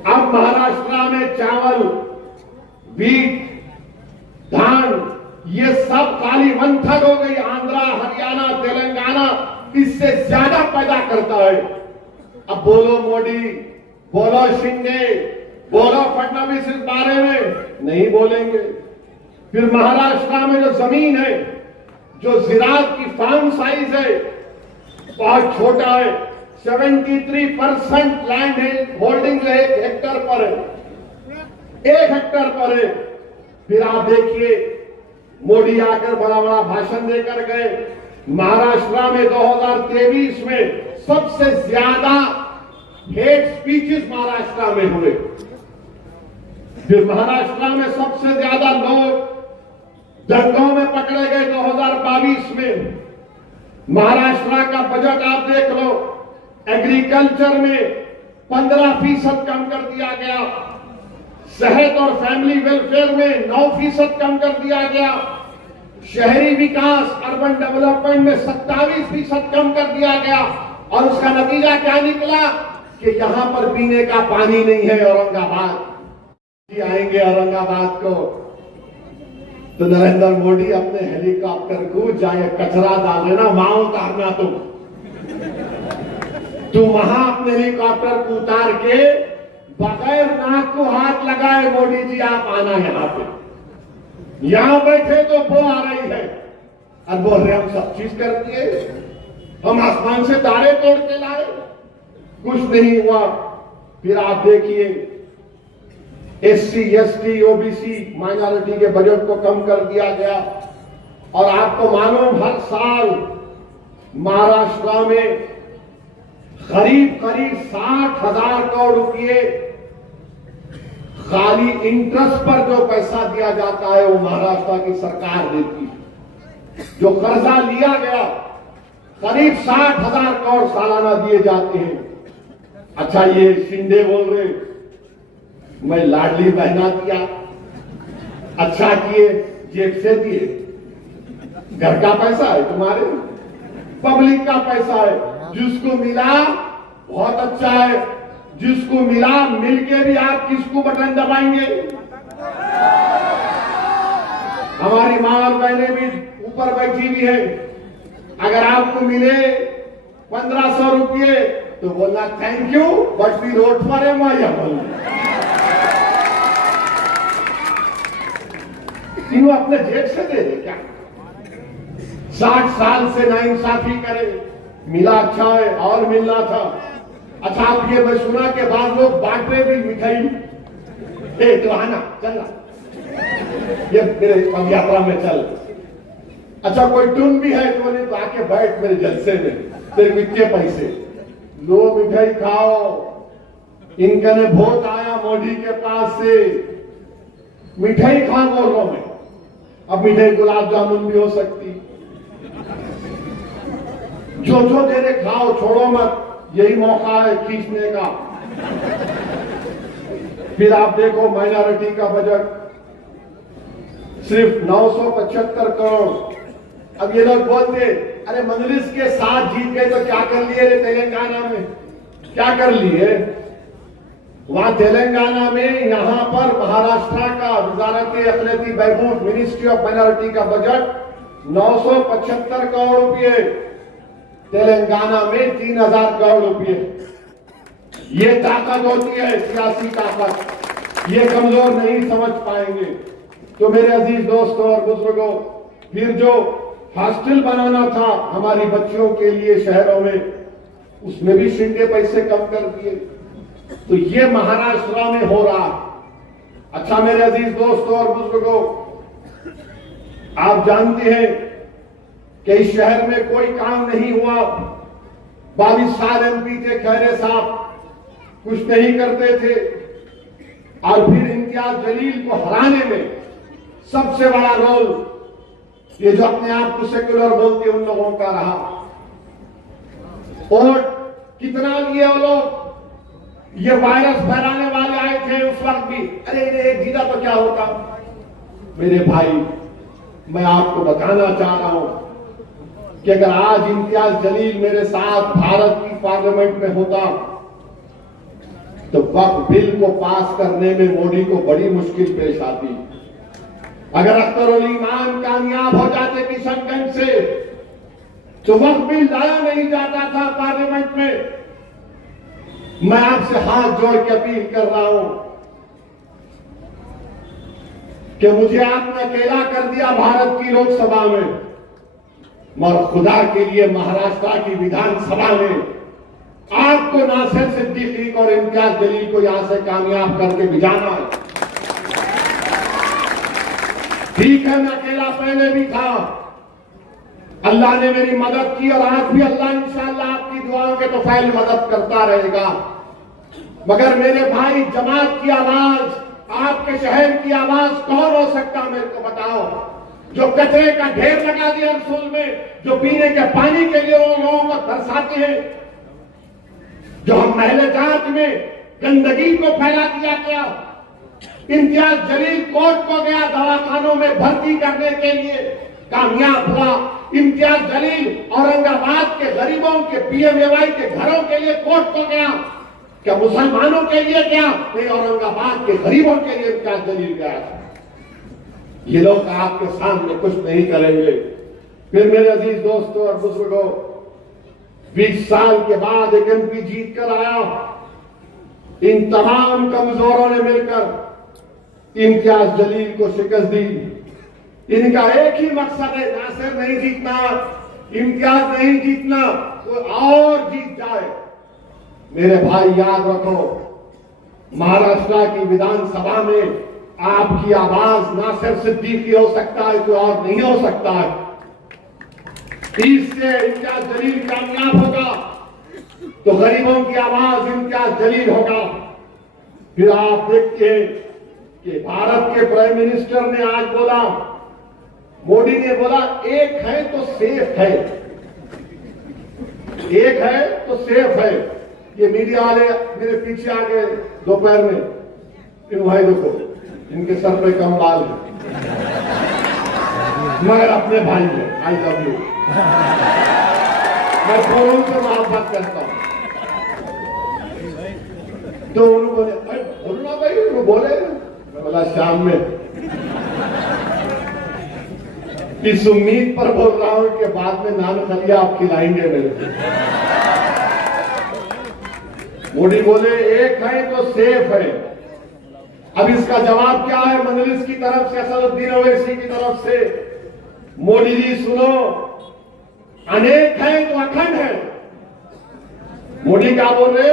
अब महाराष्ट्र में चावल, बीट, धान, ये सब काली मंथन हो गई। आंध्रा, हरियाणा, तेलंगाना इससे ज्यादा पैदा करता है। अब बोलो मोदी, बोलो शिंदे, बोलो फडणवीस, इस बारे में नहीं बोलेंगे। फिर महाराष्ट्र में जो जमीन है, जो जिरात की फार्म साइज है, बहुत छोटा है। 73% लैंड होल्डिंग जो 1 हेक्टर पर है, 1 हेक्टर पर है। फिर आप देखिए मोदी आकर बड़ा बड़ा भाषण देकर गए, महाराष्ट्र में 2023 में सबसे ज्यादा हेट स्पीचेस महाराष्ट्र में हुए। फिर महाराष्ट्र में सबसे ज्यादा लोग दंगों में पकड़े गए 2022 में। महाराष्ट्र का बजट आप देख लो, एग्रीकल्चर में 15% कम कर दिया गया, सेहत और फैमिली वेलफेयर में 9% कम कर दिया गया, शहरी विकास अर्बन डेवलपमेंट में 27% कम कर दिया गया। और उसका नतीजा क्या निकला कि यहां पर पीने का पानी नहीं है। औरंगाबाद आएंगे औरंगाबाद को तो नरेंद्र मोदी अपने हेलीकॉप्टर को जाए कचरा डाल देना, वहां उतारना तुम वहां अपने हेलीकॉप्टर को उतार के बगैर नाक को हाथ लगाए मोदी जी आप आना यहां पे। यहां बैठे तो वो आ रही है और बोल रहे हम सब चीज कर दिए, हम आसमान से तारे तोड़ के लाए, कुछ नहीं हुआ। फिर आप देखिए SC, ST, OBC माइनॉरिटी के बजट को कम कर दिया गया। और आपको मालूम हर साल महाराष्ट्र में करीब 60,000 करोड़ रुपए खाली इंटरेस्ट पर जो पैसा दिया जाता है वो महाराष्ट्र की सरकार देती है। जो कर्जा लिया गया करीब 60,000 करोड़ सालाना दिए जाते हैं। अच्छा ये शिंदे बोल रहे मैं लाडली बहना दिया, अच्छा किए, जेब से दिए, घर का पैसा है तुम्हारे, पब्लिक का पैसा है, जिसको मिला बहुत अच्छा है, जिसको मिला मिलके भी आप किसको बटन दबाएंगे। हमारी मां और बहनें भी ऊपर बैठी हुई है, अगर आपको मिले 1500 रुपये तो बोलना thank you but we road for M I तीनों अपने जेब से दे दे क्या? 60 साल से नाइंसाफी करे, मिला अच्छा है और मिलना था। अच्छा आप ये मैं सुना के बाद लोग बांट रहे भी मिठाई, तो आना चलना ये मेरे पद यात्रा में चल। अच्छा कोई टून भी है तो बोले तो आके बैठ मेरे जलसे में, तेरे कितने पैसे लो मिठाई खाओ। इनका ने वोट आया मोदी के पास से, मिठाई खा बोल रहा हूं मैं। अब मिठाई गुलाब जामुन भी हो सकती, जो जो दे रहे खाओ, छोड़ो मत, यही मौका है खींचने का। फिर आप देखो माइनॉरिटी का बजट सिर्फ 975 करोड़। अब ये लोग बोलते अरे मंजलिस के साथ जीत गए तो क्या कर लिए रे तेलंगाना में, क्या कर लिए वहां तेलंगाना में। यहां पर महाराष्ट्र का वजारत अखिलती बहबूद मिनिस्ट्री ऑफ माइनॉरिटी का बजट 975 करोड़ रुपए, तेलंगाना में 3000 करोड़ रुपए। ये ताकत होती है सियासी ताकत, ये कमजोर नहीं समझ पाएंगे। तो मेरे अजीज दोस्तों और बुजुर्गों, फिर जो हॉस्टल बनाना था हमारी बच्चियों के लिए शहरों में, उसमें भी शिंदे पैसे कम कर दिए। तो ये महाराष्ट्र में हो रहा। अच्छा मेरे अजीज दोस्तों और बुजुर्गों, आप जानते हैं कि इस शहर में कोई काम नहीं हुआ। 22 साल MP थे खैरे साहब, कुछ नहीं करते थे। और फिर इम्तियाज जलील को हराने में सबसे बड़ा रोल ये जो अपने आप को सेक्युलर बोलते उन लोगों का रहा। और कितना लिए वो लोग, ये वायरस फैलाने वाले आए थे उस वक्त भी, अरे एक जीता तो क्या होता। मेरे भाई मैं आपको बताना चाह रहा हूं कि अगर आज इम्तियाज जलील मेरे साथ भारत की पार्लियामेंट में होता तो वक्फ बिल को पास करने में मोदी को बड़ी मुश्किल पेश आती। अगर अख्तरुल ईमान कामयाब हो जाते किशनगंज से तो वक्फ बिल लाया नहीं जाता था पार्लियामेंट में। मैं आपसे हाथ जोड़ के अपील कर रहा हूं कि मुझे आपने अकेला कर दिया भारत की लोकसभा में, मगर खुदा के लिए महाराष्ट्र की विधानसभा में आपको नासिर सिद्दीकी और इम्तियाज जलील को यहां से कामयाब करके भिजाना है। ठीक है मैं अकेला पहले भी था, अल्लाह ने मेरी मदद की और आज भी अल्लाह इंशाअल्लाह आपकी दुआओं के तोफैल मदद करता रहेगा। मगर मेरे भाई, जमात की आवाज, आपके शहर की आवाज कौन हो सकता, मेरे को बताओ? जो कचरे का ढेर लगा दिया रसूल में, जो पीने के पानी के लिए लोगों को तरसाते हैं, जो हम महले जात में गंदगी को फैला दिया गया। इम्तियाज जलील कोर्ट को गया दवाखानों में भर्ती करने के लिए, कामयाब हुआ। इम्तियाज जलील औरंगाबाद के गरीबों के पीएमएवाई के घरों के लिए कोर्ट को गया। क्या मुसलमानों के लिए क्या? नहीं, औरंगाबाद के गरीबों के लिए इम्तियाज जलील गया था। ये लोग आपके सामने कुछ नहीं करेंगे। फिर मेरे अजीज दोस्तों और बुजुर्गों, 20 साल के बाद एक एमपी जीत कर आया। इन तमाम कमजोरों ने मिलकर इम्तियाज जलील को शिकस्त दी। इनका एक ही मकसद है, नासिर नहीं जीतना, इम्तियाज नहीं जीतना, कोई और जीत जाए। मेरे भाई याद रखो, महाराष्ट्र की विधानसभा में आपकी आवाज नासिर सिद्दीकी हो सकता है, कोई और नहीं हो सकता है। इससे इम्तियाज जलील कामयाब होगा तो गरीबों की आवाज इम्तियाज जलील होगा। फिर आप देखते हैं कि भारत के प्राइम मिनिस्टर ने आज बोला, मोदी ने बोला, एक है तो सेफ है, एक है तो सेफ है। ये मीडिया वाले मेरे पीछे आ गए दोपहर में, इन भाई देखो, इनके सर पे कम बाल है, मगर अपने भाई है। I love you. मैं फोन से मोहब्बत करता हूं। तो उन्होंने बोले, बोलना भाई, उन्होंने बोले। मैं बोला शाम में इस उम्मीद पर बोल रहा हूं कि बाद में नान खलिया आप खिलाएंगे मेरे को। मोदी बोले एक है तो सेफ है। अब इसका जवाब क्या है मजलिस की तरफ से, असदुद्दीन ओवैसी की तरफ से? मोदी जी सुनो, अनेक है तो अखंड है। मोदी क्या बोल रहे?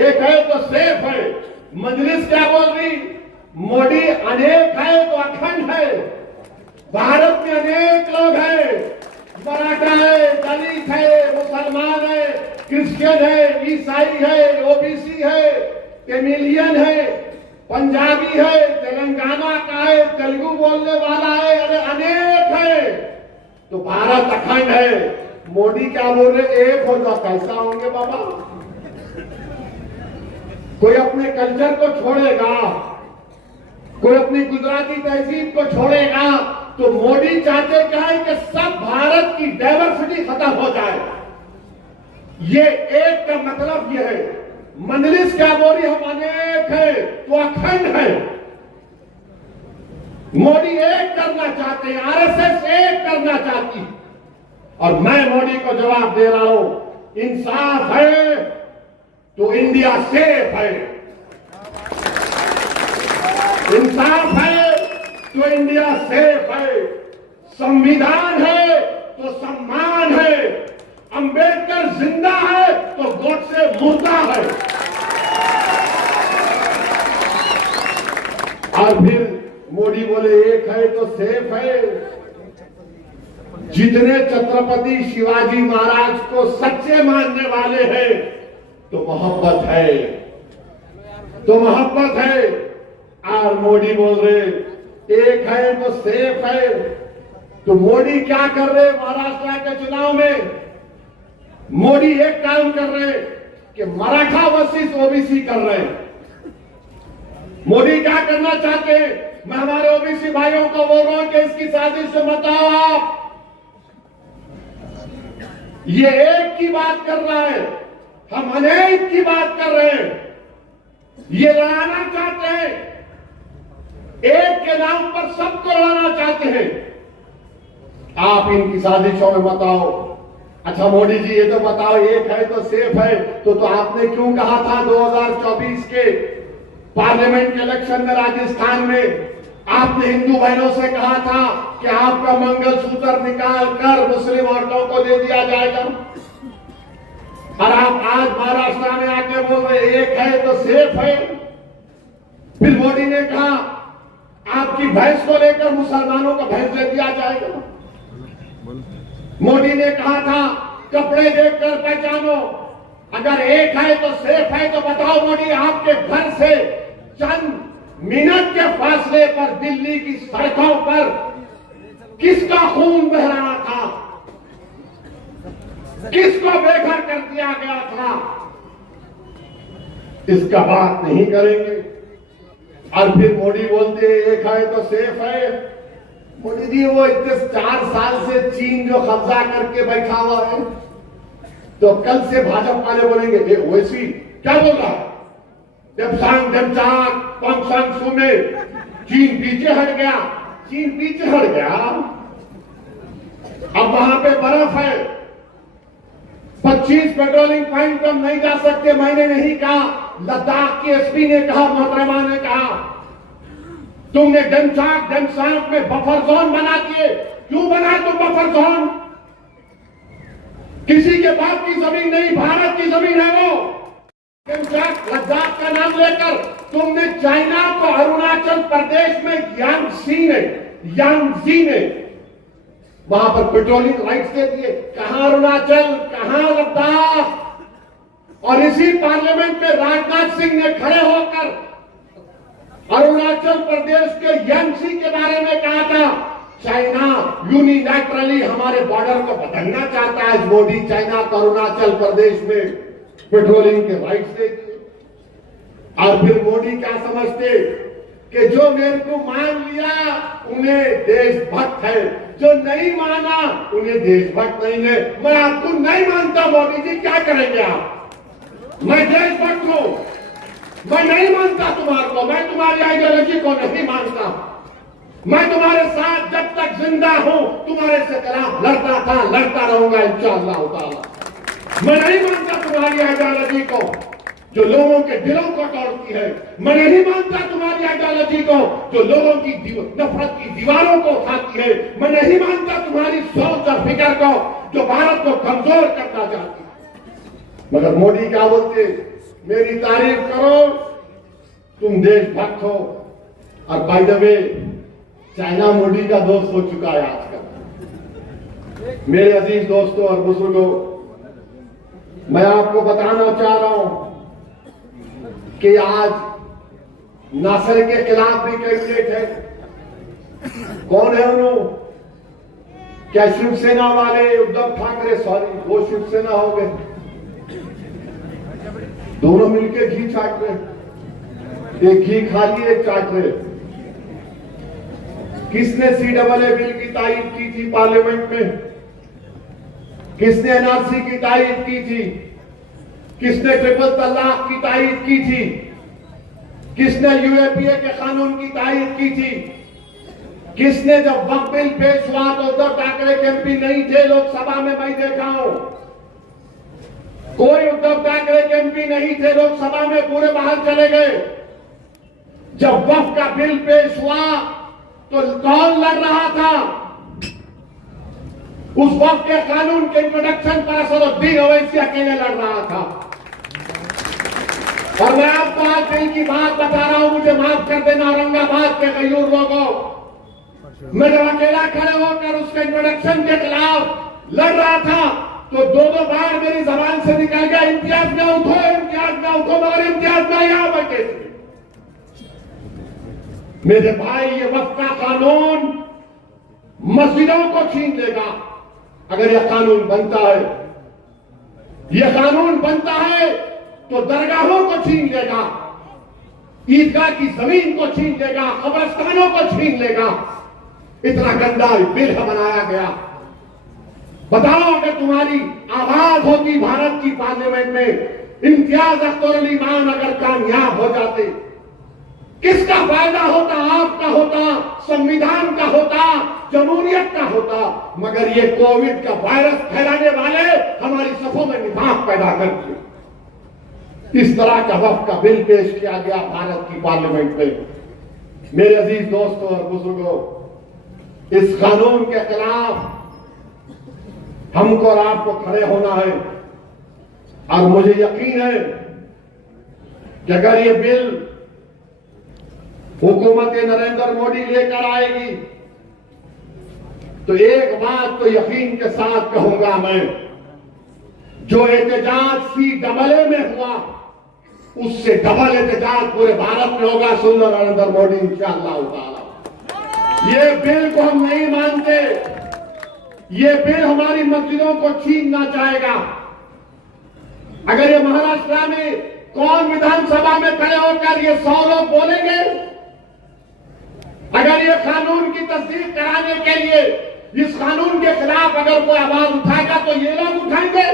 एक है तो सेफ है। मजलिस क्या बोल रही? मोदी अनेक है तो अखंड है। भारत में अनेक लोग हैं, मराठा है, दलित है, मुसलमान है, क्रिश्चियन है, ईसाई है, ओबीसी है, तमिलियन है, पंजाबी है, तेलंगाना का है, तेलुगु बोलने वाला है, अरे अनेक है। तो भारत अखंड है। मोदी क्या बोल रहे? एक हो तो कैसा होंगे बाबा? कोई अपने कल्चर को छोड़ेगा, कोई अपनी गुजराती तहजीब को छोड़ेगा, तो मोदी चाहते क्या है कि सब भारत की डाइवर्सिटी खत्म हो जाए। ये एक का मतलब ये है। मजलिस क्या बोल रही? हम अनेक है तो अखंड है। मोदी एक करना चाहते हैं, आरएसएस एक करना चाहती, और मैं मोदी को जवाब दे रहा हूं, इंसाफ है तो इंडिया सेफ है, इंसाफ है तो इंडिया सेफ है, संविधान है तो सम्मान है, अंबेडकर जिंदा है तो गोडसे मुर्दा है। और फिर मोदी बोले एक है तो सेफ है। जितने छत्रपति शिवाजी महाराज को सच्चे मानने वाले हैं तो मोहब्बत है, तो मोहब्बत है। और मोदी बोल रहे एक है तो सेफ है। तो मोदी क्या कर रहे महाराष्ट्र के चुनाव में? मोदी एक काम कर रहे कि मराठा वर्सेस ओबीसी कर रहे हैं। मोदी क्या करना चाहते हैं? मैं हमारे ओबीसी भाइयों को बोल रहा हूं कि इसकी साजिश से मत आओ आप। ये एक की बात कर रहा है, हम अनेक की बात कर रहे हैं। ये लड़ाना चाहते हैं, एक के नाम पर सबको लड़ाना चाहते हैं। आप इनकी साजिशों में मत आओ। अच्छा मोदी जी ये तो बताओ, एक है तो सेफ है, तो आपने क्यों कहा था 2024 के पार्लियामेंट के इलेक्शन में राजस्थान में आपने हिंदू बहनों से कहा था कि आपका मंगलसूत्र निकाल कर मुस्लिम औरतों को दे दिया जाएगा, और आप आज महाराष्ट्र में आके बोल रहे एक है तो सेफ है। फिर मोदी ने कहा आपकी भैंस को लेकर मुसलमानों को भैंस दे दिया जाएगा। मोदी ने कहा था कपड़े देखकर पहचानो, अगर एक है तो सेफ है। तो बताओ मोदी, आपके घर से चंद मिनट के फासले पर दिल्ली की सड़कों पर किसका खून बह रहा था, किसको बेघर कर दिया गया था, इसका बात नहीं करेंगे। और फिर मोदी बोलते हैं एक है तो सेफ है। मोदी जी, वो इतने 4 साल से चीन जो कब्जा करके बैठा हुआ है, तो कल से भाजपा वाले बोलेंगे ओवैसी क्या बोल रहा है, डेमसांग डेमचाक पंगसांग सू में चीन पीछे हट गया, चीन पीछे हट गया। अब वहां पे बर्फ है, 25 पेट्रोलिंग पॉइंट पर नहीं जा सकते। मैंने नहीं कहा, लद्दाख की एसपी ने कहा, मोहतरमा ने कहा, तुमने डेमचाक डेमसांग में बफर जोन बना दिए। क्यों बनाए तुम बफर जोन? किसी के बाप की जमीन नहीं, भारत की जमीन है वो। डेमचाक लद्दाख का नाम लेकर तुमने चाइना को अरुणाचल प्रदेश में यांगजी ने वहां पर पेट्रोलिंग राइट्स दे दिए। कहां अरुणाचल, कहां लद्दाख। और इसी पार्लियामेंट में राजनाथ सिंह ने खड़े होकर अरुणाचल प्रदेश के यांगसी के बारे में कहा था, चाइना यूनिलैटरली हमारे बॉर्डर को बदलना चाहता है। मोदी चाइना को अरुणाचल प्रदेश में पेट्रोलिंग के राइट्स दे दिए। और फिर मोदी क्या समझते कि जो मेरे को मान लिया उन्हें देशभक्त है, जो नहीं माना उन्हें देशभक्त नहीं है। मैं आपको नहीं मानता मोदी जी, क्या करेंगे आप? मैं देशभक्त हूं, मैं नहीं मानता तुम्हारे को, मैं तुम्हारी आइडियोलॉजी को नहीं मानता। मैं तुम्हारे साथ जब तक जिंदा हूं तुम्हारे से खिलाफ लड़ता था, लड़ता रहूंगा इंशाअल्लाह ताला। मैं नहीं मानता तुम्हारी आइडियोलॉजी को जो लोगों के दिलों को तोड़ती है। मैं नहीं मानता तुम्हारी आइडियोलॉजी को जो लोगों की नफरत की दीवारों को उठाती है। मैं नहीं मानता तुम्हारी सोच और फिक्र को जो भारत को कमजोर करना चाहती है। मगर मोदी क्या बोलते, मेरी तारीफ करो, तुम देशभक्त हो। और by the way, China Modi का दोस्त हो चुका है आजकल। मेरे अजीज दोस्तों और बुजुर्गों, मैं आपको बताना चाह रहा हूं कि आज नासर के खिलाफ भी कैंडिडेट है। कौन है उन्होंने? क्या शिवसेना वाले उद्धव ठाकरे, सॉरी वो शिवसेना हो गए, दोनों मिलकर घी चाट रहे, एक घी खा लिए एक चाट रहे। किसने CAA बिल की तारीफ की थी पार्लियामेंट में? किसने NRC की तारीफ की थी? किसने ट्रिपल तलाक की तारीफ की थी? किसने UAPA के कानून की तारीफ की थी? किसने जब वक्फ बिल पेश हुआ तो उद्धव ठाकरे के MP नहीं थे लोकसभा में, मैं देखा हूं। कोई उद्धव ठाकरे के MP नहीं थे लोकसभा में, पूरे बाहर चले गए। जब वक्फ का बिल पेश हुआ तो कौन लड़ रहा था? उस वक्त के कानून के इंट्रोडक्शन पर असदुद्दीन ओवैसी अकेले लड़ रहा था। और मैं आपको आज दिल की बात बता रहा हूं, मुझे माफ कर देना औरंगाबाद के गयूर लोगों, मैं जब अकेला खड़े होकर उसके इंट्रोडक्शन के खिलाफ लड़ रहा था तो 2-2 बार मेरी जबान से निकल गया, इम्तियाज में उठो, इम्तियाज में उठो, मगर इम्तियाज में यहां बैठे थे। मेरे भाई, ये वक्फ का कानून मस्जिदों को छीन लेगा अगर यह कानून बनता है। यह कानून बनता है तो दरगाहों को छीन लेगा, ईदगाह की जमीन को छीन लेगा, कब्रिस्तानों को छीन लेगा। इतना गंदा बिल बनाया गया। बताओ, अगर तुम्हारी आवाज होती भारत की पार्लियामेंट में, इम्तियाज अख्तर अली खान अगर कामयाब हो जाते, किसका फायदा होता? आपका होता, संविधान का होता, जमहूरियत का होता। मगर ये कोविड का वायरस फैलाने वाले हमारी सफों में निफाक पैदा कर दिए। इस तरह का वक्फ का बिल पेश किया गया भारत की पार्लियामेंट में। मेरे अजीज दोस्तों और बुजुर्गों, इस कानून के खिलाफ हमको और आपको खड़े होना है। और मुझे यकीन है कि अगर ये बिल हुकूमत नरेंद्र मोदी लेकर आएगी तो एक बात तो यकीन के साथ कहूंगा मैं, जो एहतजाज CAA में हुआ उससे डबल एहतजाज पूरे भारत में होगा। सुंदर नरेंद्र मोदी इंशाअल्लाह ताला। ये बिल को हम नहीं मानते, ये बिल हमारी मस्जिदों को छीनना चाहेगा। अगर ये महाराष्ट्र में कौन विधानसभा में खड़े होकर ये 100 लोग बोलेंगे, अगर ये कानून की तस्दीक कराने के लिए इस कानून के खिलाफ अगर कोई आवाज उठाएगा तो ये लोग उठाएंगे।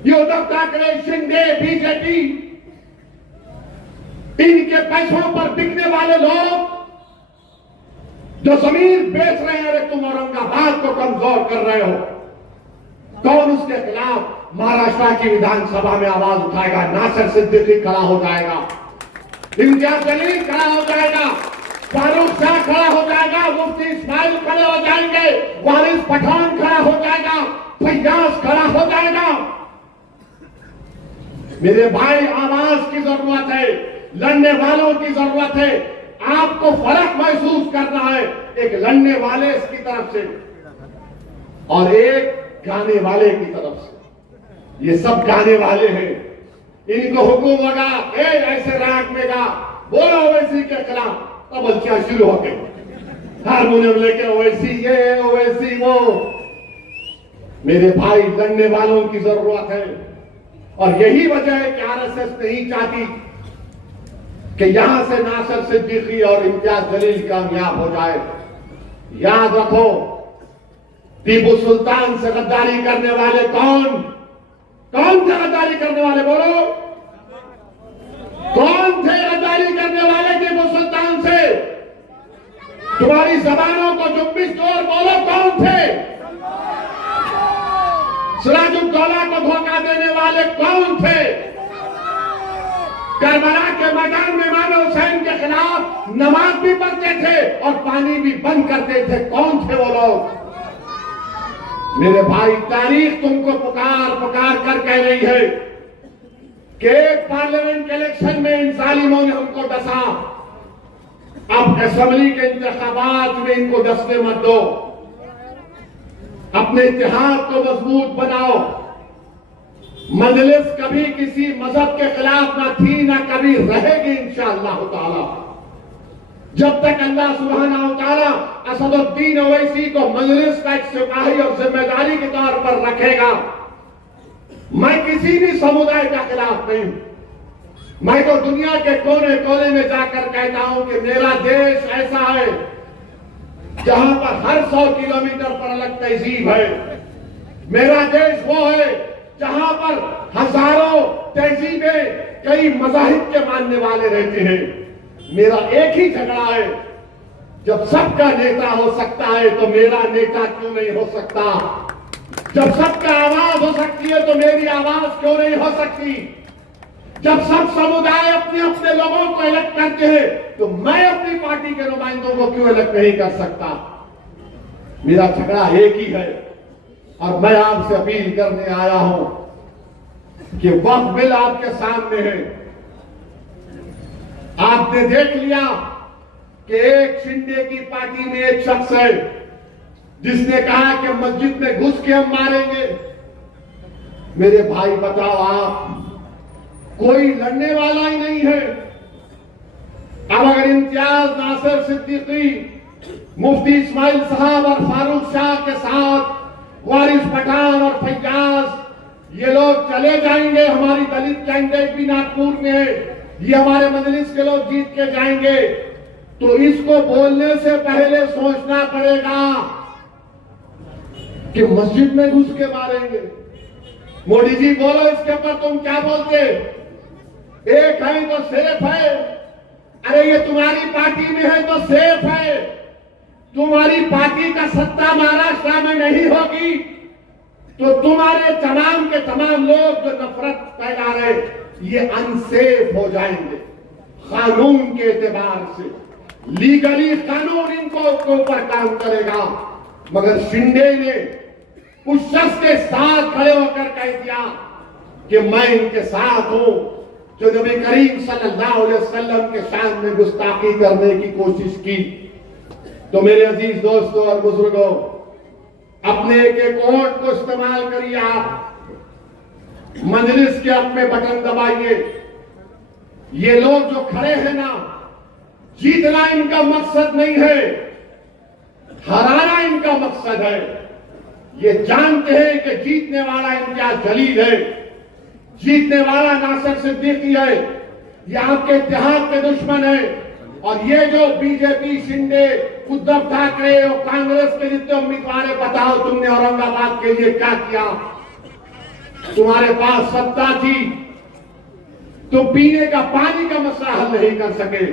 ये उद्धव ठाकरे, शिंदे, बीजेपी, इनके पैसों पर बिकने वाले लोग जो जमीन बेच रहे हैं, अरे तुम औरंगाबाद को कमजोर कर रहे हो, कौन उसके खिलाफ महाराष्ट्र की विधानसभा में आवाज उठाएगा? नासिर सिद्दीकी खड़ा हो जाएगा, इम्तियाज जलील खड़ा हो जाएगा, फारूक शाह खड़ा हो जाएगा, मुफ्ती इस्माइल खड़े हो जाएंगे, वारिस पठान खड़ा हो जाएगा, फैयाज खड़ा हो जाएगा। मेरे भाई, आवाज की जरूरत है, लड़ने वालों की जरूरत है। आपको फर्क महसूस करना है, एक लड़ने वाले की तरफ से और एक गाने वाले की तरफ से। ये सब गाने वाले हैं, इनको हुक्म लगा ऐसे राग में गा, बोलो ओवैसी के खिलाफ, तब बल्कियां शुरू हो गई, हारमोनियम लेके ओवैसी ये ओवैसी वो। मेरे भाई, लड़ने वालों की जरूरत है और यही वजह है कि RSS नहीं चाहती कि यहां से नासिर सिद्दीकी और इम्तियाज जलील कामयाब हो जाए। याद रखो, टीपू सुल्तान से गद्दारी करने वाले कौन थे? गद्दारी करने वाले बोलो, कौन थे गद्दारी करने वाले टीपू सुल्तान से? तुम्हारी जबानों को जुम्बिश तोड़ बोलो, कौन थे? सिराजुद्दौला को धोखा देने वाले कौन थे? करबला के मैदान में इमाम हुसैन के खिलाफ नमाज भी पढ़ते थे और पानी भी बंद करते थे, कौन थे वो लोग? मेरे भाई, तारीख तुमको पुकार कर कह रही है कि पार्लियामेंट के इलेक्शन में इन जालिमों ने हमको डसा, अब असेंबली के इंतखाबात में इनको डसने मत दो। अपने इत्तेहाद को मजबूत बनाओ। मजलिस कभी किसी मजहब के खिलाफ ना थी ना कभी रहेगी इंशाअल्लाह ताला। जब तक अल्लाह सुब्हानहू ताला असदुद्दीन ओवैसी को मजलिस का एक सिपाही और जिम्मेदारी के तौर पर रखेगा, मैं किसी भी समुदाय का खिलाफ नहीं हूं। मैं तो दुनिया के कोने कोने में जाकर कहता हूं कि मेरा देश ऐसा है जहां पर हर 100 किलोमीटर पर अलग तहजीब है। मेरा देश वो है जहां पर हजारों तहजीबें, कई मज़ाहिब के मानने वाले रहते हैं। मेरा एक ही झगड़ा है, जब सबका नेता हो सकता है तो मेरा नेता क्यों नहीं हो सकता? जब सबका आवाज हो सकती है तो मेरी आवाज क्यों नहीं हो सकती? जब सब समुदाय अपने अपने लोगों को इलेक्ट करते हैं तो मैं अपनी पार्टी के नुमाइंदों को क्यों इलेक्ट नहीं कर सकता? मेरा झगड़ा एक ही है और मैं आपसे अपील करने आया हूं कि वक्फ बिल आपके सामने है। आपने देख लिया कि एक शिंदे की पार्टी में एक शख्स है जिसने कहा कि मस्जिद में घुस के हम मारेंगे। मेरे भाई, बताओ, आप कोई लड़ने वाला ही नहीं है। अब अगर इम्तियाज, नासिर सिद्दीकी, मुफ्ती इस्माइल साहब और फारूक शाह के साथ वारिस पठान और फैयाज ये लोग चले जाएंगे, हमारी दलित कैंडिडेट भी नागपुर में है, ये हमारे मजलिस के लोग जीत के जाएंगे, तो इसको बोलने से पहले सोचना पड़ेगा कि मस्जिद में घुस के मारेंगे। मोदी जी, बोलो इसके ऊपर तुम क्या बोलते? एक है तो सेफ है। अरे ये तुम्हारी पार्टी में है तो सेफ है। तुम्हारी पार्टी का सत्ता महाराष्ट्र में नहीं होगी तो तुम्हारे तमाम के तमाम लोग जो नफरत फैला रहे ये अनसेफ हो जाएंगे। कानून के एतबार से लीगली कानून इनको ऊपर काम करेगा। मगर शिंदे ने उस शख्स के साथ खड़े होकर कह दिया कि मैं इनके साथ हूं जो नबी करीम सल्लल्लाहु अलैहि वसल्लम के शान में गुस्ताखी करने की कोशिश की। तो मेरे अजीज दोस्तों और बुजुर्गों, अपने एक एक वोट को इस्तेमाल करिए। आप मजलिस के हक में बटन दबाइए। ये लोग जो खड़े हैं ना, जीतना इनका मकसद नहीं है, हराना इनका मकसद है। ये जानते हैं कि जीतने वाला इम्तियाज जलील है, जीतने वाला नासिर सिद्दीकी है, ये आपके इत्तेहाद के दुश्मन है। और ये जो बीजेपी, शिंदे, उद्धव ठाकरे और कांग्रेस के जितने उम्मीदवार है, बताओ तुमने औरंगाबाद के लिए क्या किया? तुम्हारे पास सत्ता थी, तुम पीने का पानी का मसला हल नहीं कर सके।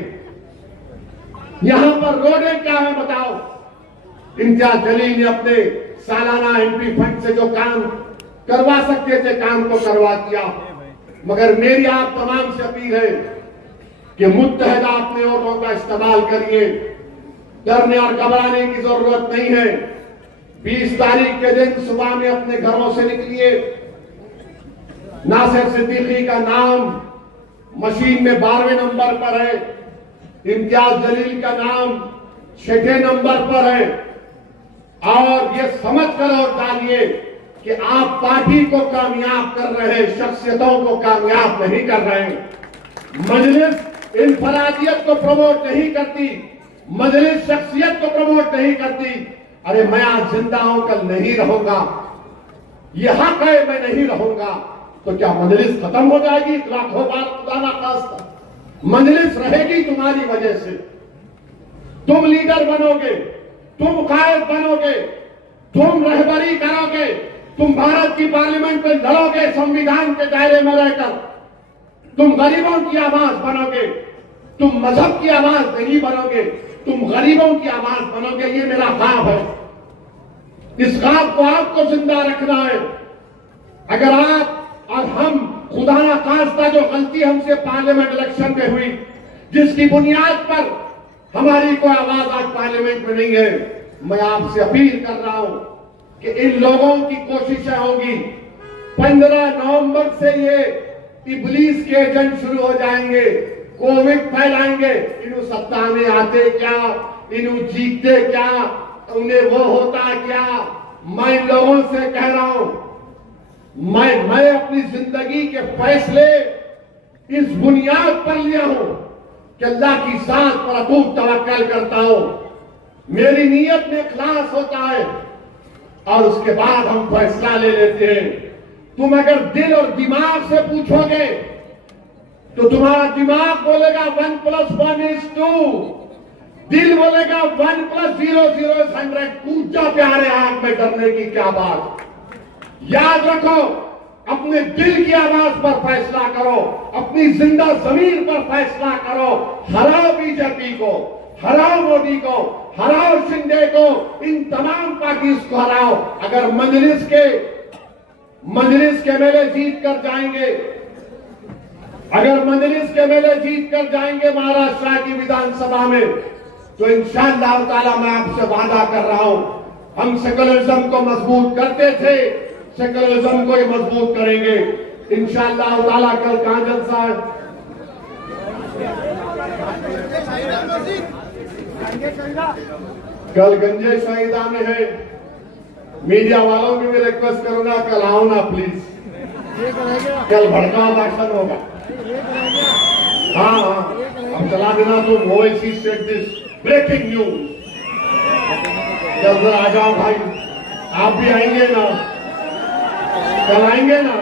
यहां पर रोडें क्या है बताओ? इम्तियाज जलील ने अपने सालाना एमपी फंड से जो काम करवा सकते थे, काम को करवा दिया। मगर मेरी आप तमाम से अपील है कि मुत्तहदा अपने वोटों का इस्तेमाल करिए। डरने और घबराने की जरूरत नहीं है। 20 तारीख के दिन सुबह में अपने घरों से निकलिए। नासिर सिद्दीकी का नाम मशीन में 12वें नंबर पर है, इम्तियाज जलील का नाम 6ठे नंबर पर है। और ये समझ कर वोट डालिए कि आप पार्टी को कामयाब कर रहे, शख्सियतों को कामयाब नहीं कर रहे। मजलिस इनफरादियत को प्रमोट नहीं करती, मजलिस शख्सियत को प्रमोट नहीं करती। अरे मैं आज जिंदा हूं, कल नहीं रहूंगा, यह हक है, मैं नहीं रहूंगा। तो क्या मजलिस खत्म हो जाएगी? लाखों बार खुदा ना खास्ता मजलिस रहेगी तुम्हारी वजह से। तुम लीडर बनोगे, तुम कायद बनोगे, तुम रहबरी करोगे, तुम भारत की पार्लियामेंट में लड़ोगे संविधान के दायरे में रहकर। तुम गरीबों की आवाज बनोगे, तुम मजहब की आवाज नहीं बनोगे, तुम गरीबों की आवाज बनोगे। ये मेरा ख्वाब है, इस ख्वाब को आपको जिंदा रखना है। अगर आप और हम, खुदा ना खास्ता जो गलती हमसे पार्लियामेंट इलेक्शन में हुई, जिसकी बुनियाद पर हमारी कोई आवाज आज पार्लियामेंट में नहीं है, मैं आपसे अपील कर रहा हूं कि इन लोगों की कोशिशें होंगी। 15 नवंबर से ये इब्लीस के एजेंट शुरू हो जाएंगे, कोविड फैलाएंगे। इन्हों सत्ता में आते क्या, इन्हों जीतते क्या, उन्हें वो होता क्या? मैं इन लोगों से कह रहा हूं, मैं अपनी जिंदगी के फैसले इस बुनियाद पर लिया हूं कि अल्लाह की साथ पर अटूट तवक्कल करता हूं। मेरी नीयत में इखलास होता है और उसके बाद हम फैसला ले लेते हैं। तुम अगर दिल और दिमाग से पूछोगे तो तुम्हारा दिमाग बोलेगा 1 + 1 = 2, दिल बोलेगा 1 + 0 = 100। पूछा प्यारे, आंख में डरने की क्या बात? याद रखो, अपने दिल की आवाज पर फैसला करो, अपनी जिंदा जमीन पर फैसला करो। हराओ बीजेपी को, हराओ मोदी को, हराओ शिंदे को, इन तमाम पार्टीज को हराओ। अगर मजलिस के एमएलए जीत कर जाएंगे, अगर मजलिस के एमएलए जीत कर जाएंगे महाराष्ट्र की विधानसभा में, तो इंशाअल्लाह ताला मैं आपसे वादा कर रहा हूं, हम सेकुलरिज्म को मजबूत करते थे, सेकुलरिज्म को ही मजबूत करेंगे इंशाअल्लाह ताला। कल कहां जलसा है? कल गंजे शहीदा में है। मीडिया वालों की भी रिक्वेस्ट करूंगा, कल आओ ना प्लीज। कल भड़काऊ भाषण होगा। हाँ, हम चला देना। तुम ओएसी सेड दिस ब्रेकिंग न्यूज। जल्द आ जाओ भाई, आप भी आएंगे ना? कल आएंगे ना?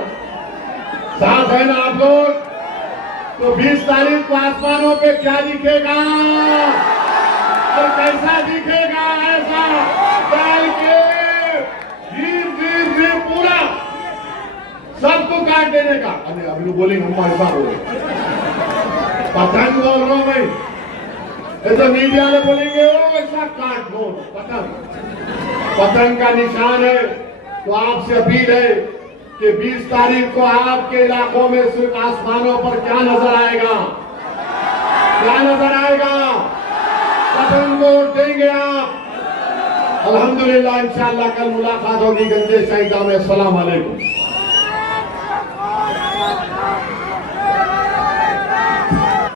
साथ है ना आप लोग? तो 20 तारीख को आसमानों पे क्या दिखेगा और कैसा दिखेगा? ऐसा डाल के जीव पूरा सबको काट देने का। अरे अभी लोग बोलेंगे हम ऐसा हो रहे, पतंग बोल रहा हूं मैं, ऐसा मीडिया में बोलेंगे ओ ऐसा काट दो। पतंग का निशान है। तो आपसे अपील है कि 20 तारीख को आपके इलाकों में सिर्फ आसमानों पर क्या नजर आएगा? क्या नजर आएगा? पतंग वोट देंगे आप। अल्हम्दुलिल्लाह, इंशाअल्लाह कल मुलाकात होगी गंजे शहीदा में। अस्सलाम वालेकुम।